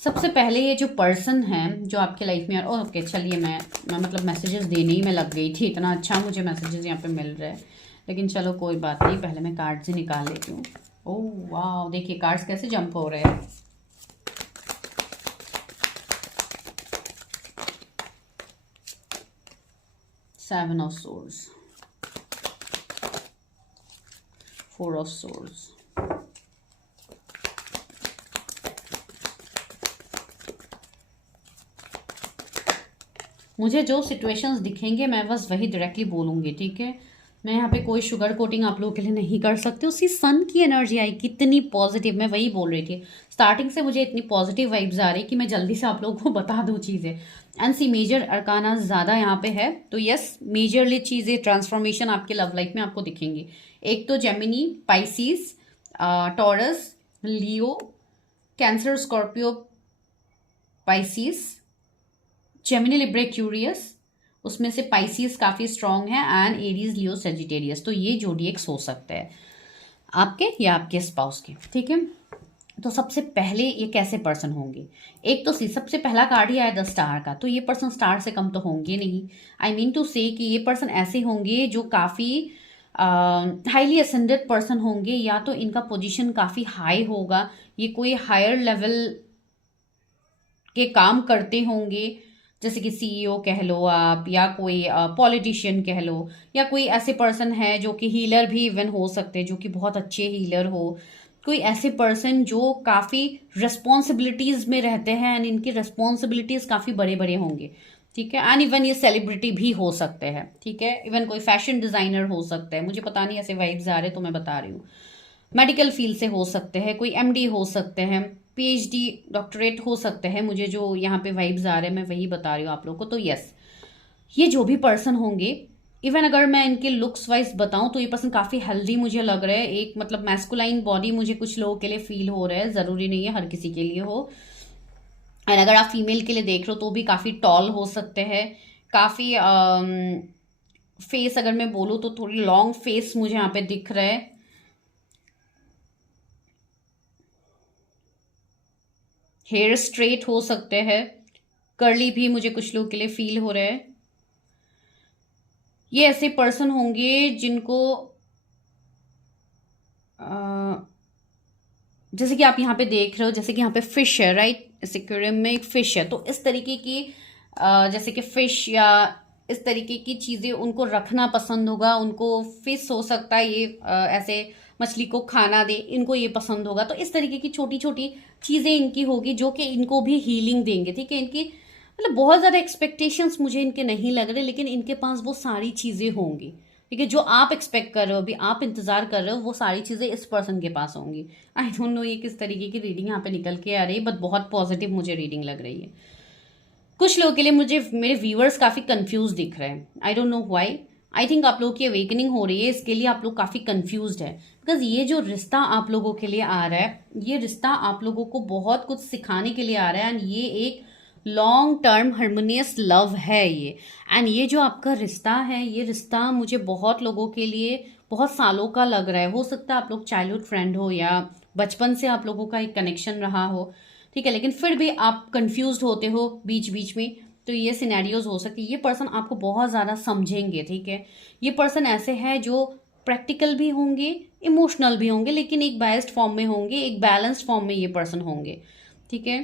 सबसे पहले ये जो पर्सन है जो आपके लाइफ में, ओके चलिए मैं मतलब मैसेजेस देने ही में लग गई थी, इतना अच्छा मुझे मैसेजेस यहाँ पे मिल रहे हैं, लेकिन चलो कोई बात नहीं, पहले मैं कार्ड से निकाल लेती हूँ। ओह वाह, देखिए कार्ड्स कैसे जंप हो रहे हैं। Seven of swords, four of swords, मुझे जो सिचुएशंस दिखेंगे मैं बस वही डायरेक्टली बोलूँगी, ठीक है। मैं यहाँ पे कोई शुगर कोटिंग आप लोगों के लिए नहीं कर सकती। उसी सन की एनर्जी आई, कितनी पॉजिटिव, मैं वही बोल रही थी स्टार्टिंग से, मुझे इतनी पॉजिटिव वाइब्स आ रही कि मैं जल्दी से आप लोगों को बता दूँ चीज़ें। एंड सी, मेजर अरकाना ज़्यादा यहाँ पे है, तो यस मेजरली चीज़ें ट्रांसफॉर्मेशन आपके लव लाइफ में आपको दिखेंगी। एक तो Gemini, Pisces, Taurus Leo, Cancer, Scorpio, Pisces, Gemini, Libra, Aquarius, उसमें से पाइसिस काफ़ी स्ट्रांग है, एंड एरीज, लियो, सेजिटेरियस। तो ये जोडिएक्स हो सकते हैं आपके या आपके स्पाउस के, ठीक है। तो सबसे पहले ये कैसे पर्सन होंगे? एक तो सबसे पहला कार्ड ही आया 10 स्टार का, तो ये पर्सन स्टार से कम तो होंगे नहीं। आई मीन टू से कि ये पर्सन ऐसे होंगे जो काफ़ी हाईली असेंडेड पर्सन होंगे, या तो इनका पोजीशन काफ़ी हाई होगा, ये कोई हायर लेवल के काम करते होंगे, जैसे कि सीईओ कह लो आप, या कोई पॉलिटिशियन कह लो, या कोई ऐसे पर्सन है जो कि हीलर भी इवन हो सकते हैं, जो कि बहुत अच्छे हीलर हो। कोई ऐसे पर्सन जो काफ़ी रिस्पॉन्सिबिलिटीज़ में रहते हैं, एंड इनकी रिस्पॉन्सिबिलिटीज़ काफ़ी बड़े बड़े होंगे, ठीक है। एंड इवन ये सेलिब्रिटी भी हो सकते हैं, ठीक है। इवन कोई फैशन डिज़ाइनर हो सकता है, मुझे पता नहीं, ऐसे वाइब्स आ रहे तो मैं बता रही हूँ। मेडिकल फील्ड से हो सकते हैं, कोई एमडी हो सकते हैं, पीएचडी, डॉक्टरेट हो सकते हैं। मुझे जो यहाँ पे वाइब्स आ रहे हैं मैं वही बता रही हूँ आप लोगों को। तो यस, ये जो भी पर्सन होंगे, इवन अगर मैं इनके लुक्स वाइज बताऊं तो ये पर्सन काफ़ी हेल्दी मुझे लग रहा है। एक मतलब मैस्कुलाइन बॉडी मुझे कुछ लोगों के लिए फील हो रहा है, ज़रूरी नहीं है हर किसी के लिए हो। एंड अगर आप फीमेल के लिए देख रहे हो तो भी काफ़ी टॉल हो सकते हैं, काफ़ी फेस अगर मैं बोलूँ तो थोड़ी लॉन्ग फेस मुझे यहाँ पे दिख रहा है। हेयर स्ट्रेट हो सकते हैं, कर्ली भी मुझे कुछ लोग के लिए फील हो रहा है। ये ऐसे पर्सन होंगे जिनको जैसे कि आप यहाँ पे देख रहे हो, जैसे कि यहाँ पे फिश है, राइट, इस एक्वेरियम में एक फिश है, तो इस तरीके की जैसे कि फिश या इस तरीके की चीज़ें उनको रखना पसंद होगा। उनको फिश हो सकता है ये ऐसे मछली को खाना दे, इनको ये पसंद होगा। तो इस तरीके की छोटी छोटी चीज़ें इनकी होगी जो कि इनको भी हीलिंग देंगे, ठीक है। इनकी मतलब बहुत ज़्यादा एक्सपेक्टेशंस मुझे इनके नहीं लग रहे, लेकिन इनके पास वो सारी चीज़ें होंगी, ठीक है। जो आप एक्सपेक्ट कर रहे हो, अभी आप इंतजार कर रहे हो, वो सारी चीज़ें इस पर्सन के पास होंगी। आई डोंट नो ये किस तरीके की रीडिंग यहाँ पे निकल के आ रही है, बट बहुत पॉजिटिव मुझे रीडिंग लग रही है। कुछ लोगों के लिए मुझे मेरे व्यूअर्स काफ़ी कंफ्यूज दिख रहे हैं, आई don't know why. I think आप लोगों की अवेकनिंग हो रही है, इसके लिए आप लोग काफ़ी कंफ्यूज्ड है, बिकॉज ये जो रिश्ता आप लोगों के लिए आ रहा है, ये रिश्ता आप लोगों को बहुत कुछ सिखाने के लिए आ रहा है, एंड ये एक लॉन्ग टर्म हार्मोनियस लव है ये। एंड ये जो आपका रिश्ता है, ये रिश्ता मुझे बहुत लोगों के लिए बहुत सालों का लग रहा है। हो सकता है आप लोग चाइल्डहुड फ्रेंड हो, या बचपन से आप लोगों का एक कनेक्शन रहा हो, ठीक है, लेकिन फिर भी आप कंफ्यूज होते हो बीच बीच में। तो ये सिनेरियोज हो सकती है। ये पर्सन आपको बहुत ज़्यादा समझेंगे, ठीक है। ये पर्सन ऐसे है जो प्रैक्टिकल भी होंगे, इमोशनल भी होंगे, लेकिन एक बायस्ड फॉर्म में होंगे, एक बैलेंस्ड फॉर्म में ये पर्सन होंगे, ठीक है।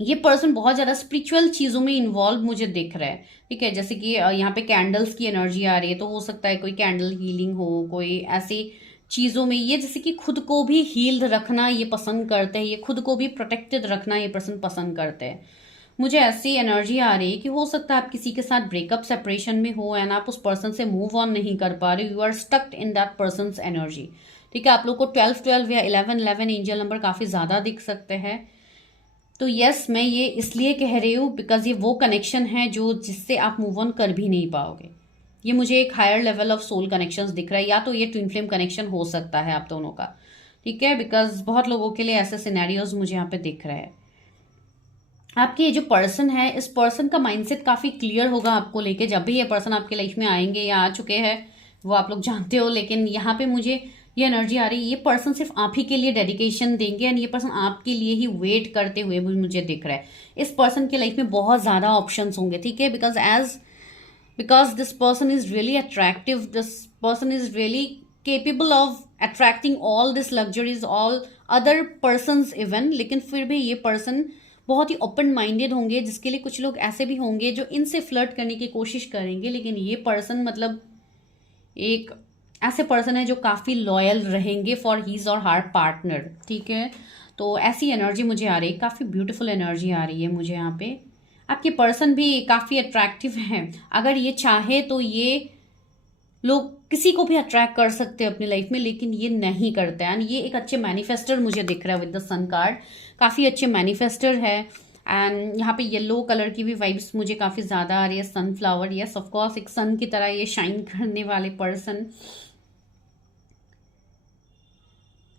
ये पर्सन बहुत ज़्यादा स्पिरिचुअल चीज़ों में इन्वॉल्व मुझे दिख रहा है, ठीक है। जैसे कि यहाँ पे कैंडल्स की एनर्जी आ रही है, तो हो सकता है कोई कैंडल हीलिंग हो, कोई ऐसी चीज़ों में ये जैसे कि खुद को भी हील्ड रखना ये पसंद करते हैं, ये खुद को भी प्रोटेक्टेड रखना ये पर्सन पसंद करते हैं। मुझे ऐसी एनर्जी आ रही है कि हो सकता है आप किसी के साथ ब्रेकअप सेपरेशन में हो, एंड आप उस पर्सन से मूव ऑन नहीं कर पा रहे, you are stucked in that person's energy, ठीक है। आप लोग को 12-12 या 11-11 एंजल नंबर काफ़ी ज़्यादा दिख सकते हैं। तो यस, मैं ये इसलिए कह रही हूँ बिकॉज ये वो कनेक्शन है जो जिससे आप मूव ऑन कर भी नहीं पाओगे। ये मुझे एक higher level of soul connections दिख रहा है, या तो ये ट्विन फ्लेम कनेक्शन हो सकता है आप दोनों का, ठीक है। बिकॉज बहुत लोगों के लिए ऐसे सिनेरियोज मुझे यहाँ पे दिख रहे हैं। आपके ये जो पर्सन है, इस पर्सन का माइंडसेट काफ़ी क्लियर होगा आपको लेके। जब भी ये पर्सन आपके लाइफ में आएंगे या आ चुके हैं वो आप लोग जानते हो, लेकिन यहाँ पे मुझे ये एनर्जी आ रही है, ये पर्सन सिर्फ आप ही के लिए डेडिकेशन देंगे, एंड ये पर्सन आपके लिए ही वेट करते हुए मुझे दिख रहा है। इस पर्सन के लाइफ में बहुत ज़्यादा ऑप्शंस होंगे, ठीक है। Because this person is really attractive, this person is really capable of attracting all this luxuries, all other person even. लेकिन फिर भी ये पर्सन बहुत ही ओपन माइंडेड होंगे, जिसके लिए कुछ लोग ऐसे भी होंगे जो इनसे फ्लर्ट करने की कोशिश करेंगे, लेकिन ये पर्सन मतलब एक ऐसे पर्सन है जो काफ़ी लॉयल रहेंगे फॉर हीज और हर पार्टनर, ठीक है। तो ऐसी एनर्जी मुझे आ रही है, काफ़ी ब्यूटीफुल एनर्जी आ रही है मुझे यहाँ पे। आपके पर्सन भी काफ़ी अट्रैक्टिव हैं, अगर ये चाहे तो ये लोग किसी को भी अट्रैक्ट कर सकते हैं अपनी लाइफ में, लेकिन ये नहीं करते हैं। ये एक अच्छे मैनिफेस्टर मुझे दिख रहा है विद द सन कार्ड, काफ़ी अच्छे मैनिफेस्टर है। एंड यहाँ पे येलो कलर की भी वाइब्स मुझे काफ़ी ज़्यादा आ रही है, सनफ्लावर, यस ऑफ कोर्स एक सन की तरह ये शाइन करने वाले पर्सन।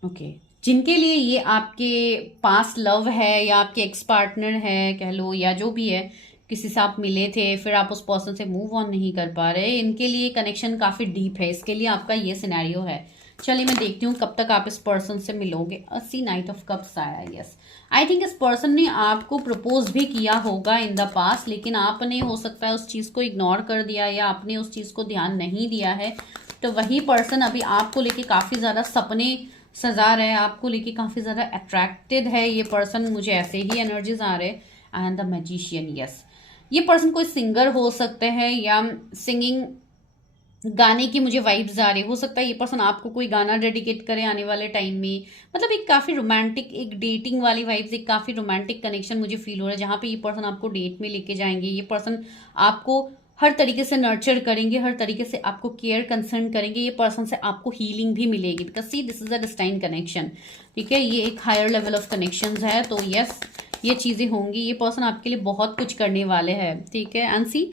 ओके, जिनके लिए ये आपके पास लव है या आपके एक्स पार्टनर है कह लो, या जो भी है, किसी से आप मिले थे फिर आप उस पर्सन से मूव ऑन नहीं कर पा रहे, इनके लिए कनेक्शन काफ़ी डीप है। इसके लिए आपका ये सिनेरियो है। चलिए मैं देखती हूँ कब तक आप इस पर्सन से मिलोगे। 80 नाइट ऑफ कप्स आया। यस, आई थिंक इस पर्सन ने आपको प्रपोज भी किया होगा इन द पास्ट, लेकिन आपने हो सकता है उस चीज़ को इग्नोर कर दिया या आपने उस चीज़ को ध्यान नहीं दिया है। तो वही पर्सन अभी आपको लेके काफ़ी ज़्यादा सपने सजा रहा है, आपको लेके काफ़ी ज़्यादा अट्रैक्टेड है ये पर्सन। मुझे ऐसे ही एनर्जीज आ रहे हैं। एंड द मैजिशियन, यस, ये पर्सन कोई सिंगर हो सकते हैं या सिंगिंग गाने की मुझे वाइब्स आ रही हो सकता है ये पर्सन आपको कोई गाना डेडिकेट करे आने वाले टाइम में। मतलब एक काफ़ी रोमांटिक, एक डेटिंग वाली वाइब्स, एक काफ़ी रोमांटिक कनेक्शन मुझे फील हो रहा है, जहाँ पे ये पर्सन आपको डेट में लेके जाएंगे। ये पर्सन आपको हर तरीके से नर्चर करेंगे, हर तरीके से आपको केयर कंसर्न करेंगे। ये पर्सन से आपको हीलिंग भी मिलेगी, because see this is a destine connection. ठीक है, ये एक हायर लेवल ऑफ कनेक्शन है। तो यस, ये चीज़ें होंगी। ये पर्सन आपके लिए बहुत कुछ करने वाले हैं। ठीक है, and see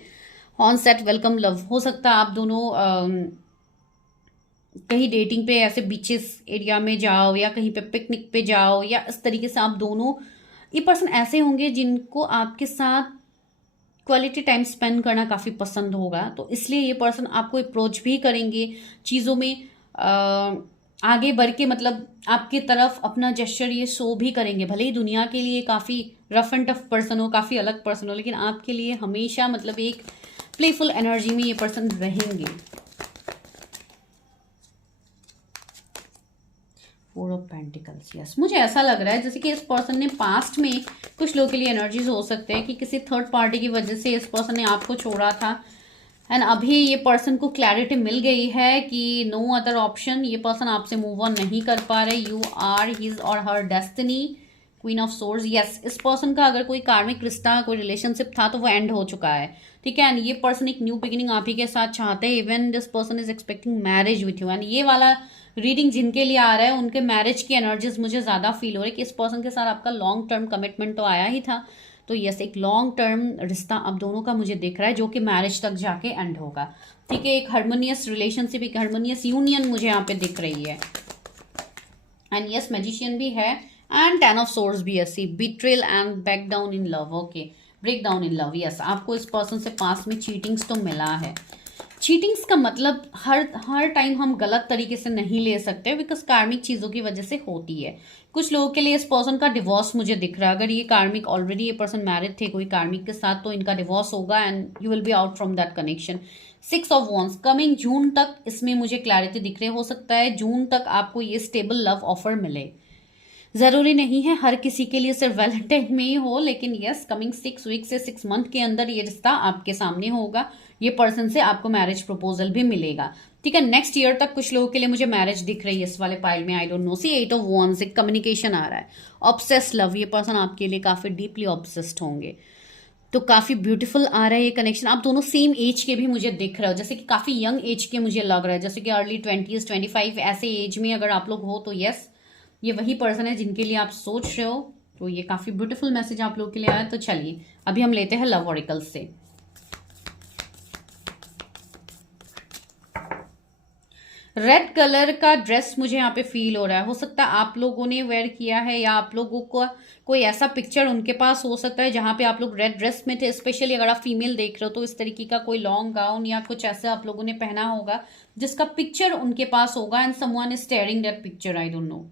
on set welcome love. हो सकता है आप दोनों कहीं डेटिंग पे ऐसे बीचेस एरिया में जाओ या कहीं पे पिकनिक पे जाओ, या इस तरीके से आप दोनों, ये पर्सन ऐसे होंगे जिनको आपके साथ क्वालिटी टाइम स्पेंड करना काफ़ी पसंद होगा। तो इसलिए ये पर्सन आपको अप्रोच भी करेंगे चीज़ों में, आगे बढ़ के, मतलब आपकी तरफ अपना जेस्चर ये शो भी करेंगे। भले ही दुनिया के लिए काफ़ी रफ एंड टफ पर्सन हो, काफ़ी अलग पर्सन हो, लेकिन आपके लिए हमेशा मतलब एक प्लेफुल एनर्जी में ये पर्सन रहेंगे। 4 ऑफ पेंटिकल्स, यस, मुझे ऐसा लग रहा है जैसे कि इस पर्सन ने पास्ट में, कुछ लोगों के लिए एनर्जीज हो सकते हैं कि किसी थर्ड पार्टी की वजह से इस पर्सन ने आपको छोड़ा था, एंड अभी ये पर्सन को क्लैरिटी मिल गई है कि नो अदर ऑप्शन, ये पर्सन आपसे मूव ऑन नहीं कर पा रहे। यू आर हिज और her destiny. Queen of swords, yes, इस पर्सन का अगर कोई कार्मिक रिश्ता, कोई रिलेशनशिप था तो वो एंड हो चुका है। ठीक है, एंड ये पर्सन एक न्यू बिगिनिंग आप ही के साथ चाहते हैं। Even this person is expecting marriage with you. And ये वाला रीडिंग जिनके लिए आ रहा है उनके मैरिज की एनर्जीज मुझे ज्यादा फील हो रही है कि इस पर्सन के साथ आपका लॉन्ग टर्म कमिटमेंट तो आया ही था। तो यस, एक लॉन्ग टर्म रिश्ता आप दोनों का मुझे दिख रहा है जो कि मैरिज तक जाके एंड होगा। ठीक है, एक हार्मोनियस रिलेशनशिप, एक हार्मोनियस यूनियन मुझे यहाँ पे दिख रही है। एंड यस, मैजिशियन भी है एंड 10 ऑफ सोर्स भी है। See betrayal and back down in love. Okay, break down in love. Yes, आपको इस पर्सन से पास में चीटिंग्स तो मिला है। चीटिंग्स का मतलब हर टाइम हम गलत तरीके से नहीं ले सकते, बिकॉज कार्मिक चीज़ों की वजह से होती है। कुछ लोगों के लिए इस पर्सन का डिवोर्स मुझे दिख रहा है। अगर ये कार्मिक, ऑलरेडी ये पर्सन मैरिड थे कोई कार्मिक के साथ, तो इनका डिवोर्स होगा and you will be out from that connection. 6 of wands, coming June तक इसमें मुझे क्लैरिटी दिख रही है। हो सकता है जून तक आपको ये स्टेबल लव ऑफर मिले। जरूरी नहीं है हर किसी के लिए सिर्फ वैलेंटाइन में ही हो, लेकिन यस, कमिंग 6 वीक से 6 मंथ के अंदर ये रिश्ता आपके सामने होगा। ये पर्सन से आपको मैरिज प्रपोजल भी मिलेगा। ठीक है, नेक्स्ट ईयर तक कुछ लोगों के लिए मुझे मैरिज दिख रही है इस वाले पाइल में। I don't know, see 8 of wands, एक कम्युनिकेशन आ रहा है। ऑब्सेस लव, ये पर्सन आपके लिए काफी डीपली ऑब्सेस्ड होंगे। तो काफी ब्यूटीफुल आ रहा है ये कनेक्शन। आप दोनों सेम एज के भी मुझे दिख रहे हो, जैसे कि काफी यंग एज के मुझे लग रहा है, जैसे कि अर्ली 20s 25 ऐसे एज में अगर आप लोग हो तो यस, ये वही पर्सन है जिनके लिए आप सोच रहे हो। तो ये काफी ब्यूटीफुल मैसेज आप लोगों के लिए आया। तो चलिए अभी हम लेते हैं लव ऑरिकल से। रेड कलर का ड्रेस मुझे यहाँ पे फील हो रहा है। हो सकता है आप लोगों ने वेयर किया है, या आप लोगों को कोई ऐसा पिक्चर उनके पास हो सकता है जहाँ पे आप लोग रेड ड्रेस में थे। स्पेशली अगर आप फीमेल देख रहे हो तो इस तरीके का कोई लॉन्ग गाउन या कुछ ऐसा आप लोगों ने पहना होगा जिसका पिक्चर उनके पास होगा, and someone is steering that picture. I don't no,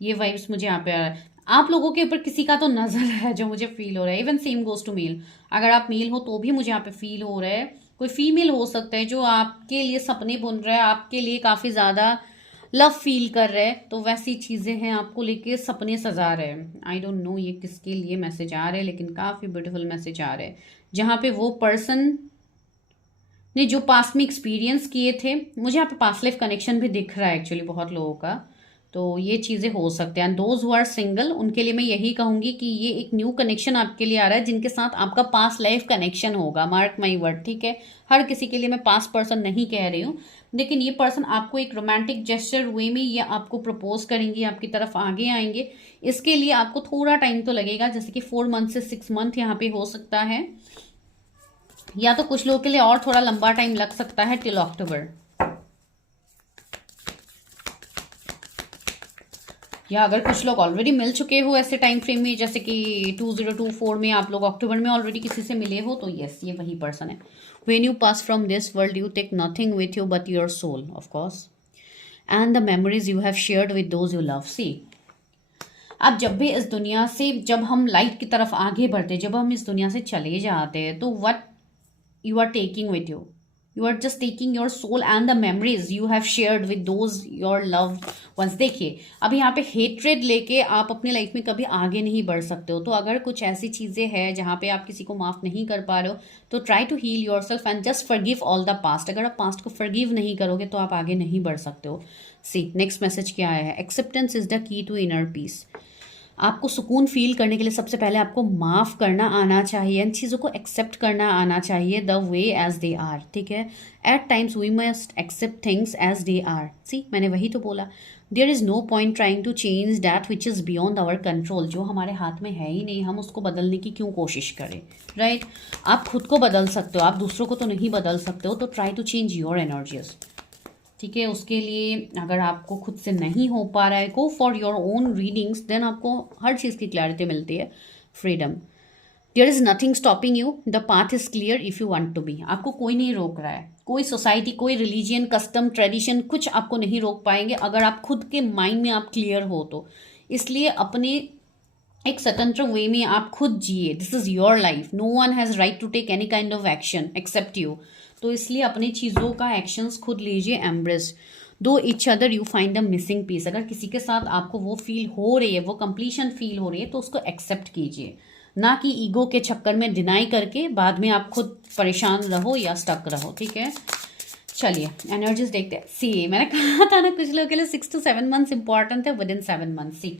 ये वाइब्स मुझे यहाँ पे आ रहा है। आप लोगों के ऊपर किसी का तो नजर है जो मुझे फील हो रहा है। Even same goes to male, अगर आप मेल हो तो भी मुझे यहाँ पे फील हो रहा है कोई फीमेल हो सकता है जो आपके लिए सपने बुन रहा है, आपके लिए काफी ज्यादा लव फील कर रहे हैं। तो वैसी चीजें हैं, आपको लेके सपने सजा रहे हैं। आई डोंट नो ये किसके लिए मैसेज आ रहे हैं, लेकिन काफी ब्यूटीफुल मैसेज आ रहे हैं जहाँ पे वो पर्सन ने जो पास्ट में एक्सपीरियंस किए थे, मुझे यहाँ पे पास्ट लाइफ कनेक्शन भी दिख रहा है एक्चुअली बहुत लोगों का। तो ये चीजें हो सकते हैं। दोज हु आर सिंगल, उनके लिए मैं यही कहूंगी कि ये एक न्यू कनेक्शन आपके लिए आ रहा है जिनके साथ आपका पास्ट लाइफ कनेक्शन होगा। Mark my word. ठीक है, हर किसी के लिए मैं पास्ट पर्सन नहीं कह रही हूँ, लेकिन ये पर्सन आपको एक रोमांटिक जेस्चर वे में ये आपको प्रपोज करेंगे, आपकी तरफ आगे आएंगे। इसके लिए आपको थोड़ा टाइम तो लगेगा, जैसे कि 4 मंथ से 6 मंथ यहाँ पे हो सकता है, या तो कुछ लोगों के लिए और थोड़ा लंबा टाइम लग सकता है, टिल अक्टूबर। या अगर कुछ लोग ऑलरेडी मिल चुके हो ऐसे टाइम फ्रेम में, जैसे कि 2024 में आप लोग अक्टूबर में ऑलरेडी किसी से मिले हो, तो यस ये वही पर्सन है। When you pass from this world you take nothing with you but your soul of course and the memories you have shared with those you love. See, अब जब भी इस दुनिया से, जब हम लाइट की तरफ आगे बढ़ते, जब हम इस दुनिया से चले जाते हैं, तो what you are taking with you are just taking your soul and the memories you have shared with those your loved ones। देखिए, अब यहाँ पे हेट्रेड लेके आप अपनी लाइफ में कभी आगे नहीं बढ़ सकते हो। तो अगर कुछ ऐसी चीज़ें हैं जहाँ पे आप किसी को माफ़ नहीं कर पा रहे हो, तो try to heal yourself and just forgive all the past. अगर आप पास्ट को फॉरगिव नहीं करोगे तो आप आगे नहीं बढ़ सकते हो। सी, नेक्स्ट मैसेज क्या आया है? Acceptance is the key to inner peace. आपको सुकून फील करने के लिए सबसे पहले आपको माफ़ करना आना चाहिए, इन चीज़ों को एक्सेप्ट करना आना चाहिए the way as they are. ठीक है, at times we must accept things as they are. See, मैंने वही तो बोला, there is no point trying to change that which is beyond our control. जो हमारे हाथ में है ही नहीं, हम उसको बदलने की क्यों कोशिश करें, राइट? आप खुद को बदल सकते हो, आप दूसरों को तो नहीं बदल सकते हो। तो try to change your energies. ठीक है, उसके लिए अगर आपको खुद से नहीं हो पा रहा है, go for your own readings, then आपको हर चीज़ की क्लैरिटी मिलती है, freedom. There is nothing stopping you, the path is clear if you want to be. आपको कोई नहीं रोक रहा है, कोई सोसाइटी, कोई रिलीजियन, कस्टम, ट्रेडिशन, कुछ आपको नहीं रोक पाएंगे अगर आप खुद के माइंड में आप क्लियर हो तो। इसलिए अपने एक स्वतंत्र वे में आप खुद जिए। This is your life, no one has right to take any kind of action except you. तो इसलिए अपनी चीज़ों का एक्शंस खुद लीजिए, एम्ब्रेस दो each other you find the missing piece. अगर किसी के साथ आपको वो फील हो रही है, वो कंप्लीशन फील हो रही है, तो उसको एक्सेप्ट कीजिए, ना कि ईगो के चक्कर में डिनाई करके बाद में आप खुद परेशान रहो या स्टक रहो। ठीक है, चलिए एनर्जीज देखते हैं। सी, मैंने कहा था ना कुछ लोगों के लिए 6 to 7 मंथ्स इंपॉर्टेंट है। Within 7 months, see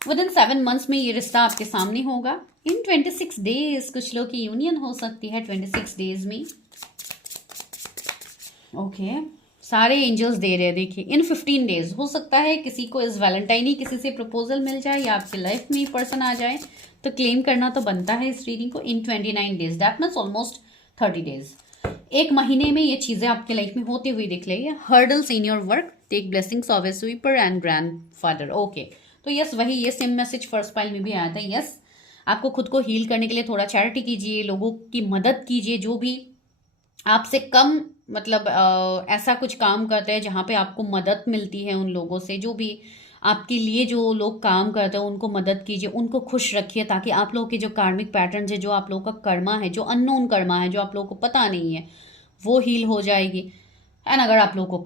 within 7 months में ये रिश्ता आपके सामने होगा। इन 26 डेज कुछ लोग की यूनियन हो सकती है 26 डेज में। ओके, सारे एंजल्स दे रहे हैं। देखिए, इन 15 डेज हो सकता है किसी को इस वैलेंटाइन ही किसी से प्रपोजल मिल जाए या आपकी लाइफ में ही पर्सन आ जाए, तो क्लेम करना तो बनता है इस रीडिंग को। इन 29 days, that means almost 30 days, एक महीने में ये चीज़ें आपकी लाइफ में होती हुई दिख रही है। Hurdles in your work, take blessings of a sweeper and grandfather. Okay, तो यस वही, ये सेम मैसेज फर्स्ट पाइल में भी आया था। यस, आपको खुद को हील करने के लिए थोड़ा चैरिटी कीजिए, लोगों की मदद कीजिए, जो भी आपसे कम मतलब ऐसा कुछ काम करते हैं जहाँ पे आपको मदद मिलती है उन लोगों से, जो भी आपके लिए जो लोग काम करते हैं उनको मदद कीजिए, उनको खुश रखिए, ताकि आप लोगों के जो कार्मिक पैटर्न है, जो आप लोगों का कर्मा है, जो अननोन कर्मा है, जो आप लोगों को पता नहीं है, वो हील हो जाएगी। एंड अगर आप लोगों को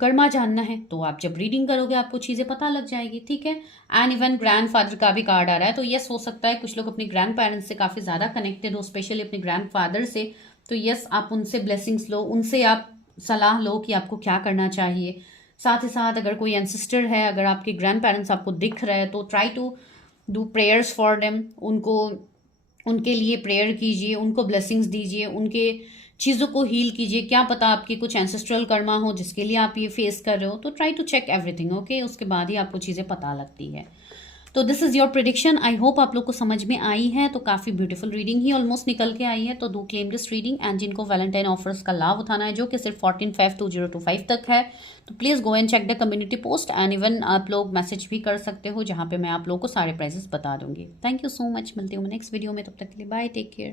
कर्मा जानना है तो आप जब रीडिंग करोगे आपको चीज़ें पता लग जाएगी। ठीक है, एंड इवन ग्रैंड फादर का भी कार्ड आ रहा है, तो यस हो सकता है कुछ लोग अपने ग्रैंड पेरेंट्स से काफ़ी ज़्यादा कनेक्टेड हो, स्पेशली अपने ग्रैंड फादर से। तो यस, आप उनसे ब्लेसिंग्स लो, उनसे आप सलाह लो कि आपको क्या करना चाहिए। साथ ही साथ अगर कोई एंसेस्टर है, अगर आपके ग्रैंड पेरेंट्स आपको दिख रहे हैं, तो try to do prayers for them. उनको, उनके लिए प्रेयर कीजिए, उनको ब्लेसिंग्स दीजिए, उनके चीज़ों को हील कीजिए। क्या पता आपके कुछ एंसेस्ट्रल कर्मा हो जिसके लिए आप ये फेस कर रहे हो। तो try to check everything, okay, उसके बाद ही आपको चीज़ें पता लगती है। तो this is your prediction. I hope आप लोग को समझ में आई है। तो काफ़ी ब्यूटीफुल रीडिंग ही ऑलमोस्ट निकल के आई है। तो do claim this reading, and जिनको वैलेंटाइन ऑफर्स का लाभ उठाना है, जो कि सिर्फ 14/5/2025 तक है, तो please go and check the community post, and even आप लोग मैसेज भी कर सकते हो, जहाँ पे मैं आप लोगों को सारे प्राइसेस बता दूंगी। थैंक यू सो मच, मिलती हूँ नेक्स्ट वीडियो में, तब तक के लिए बाय, टेक केयर।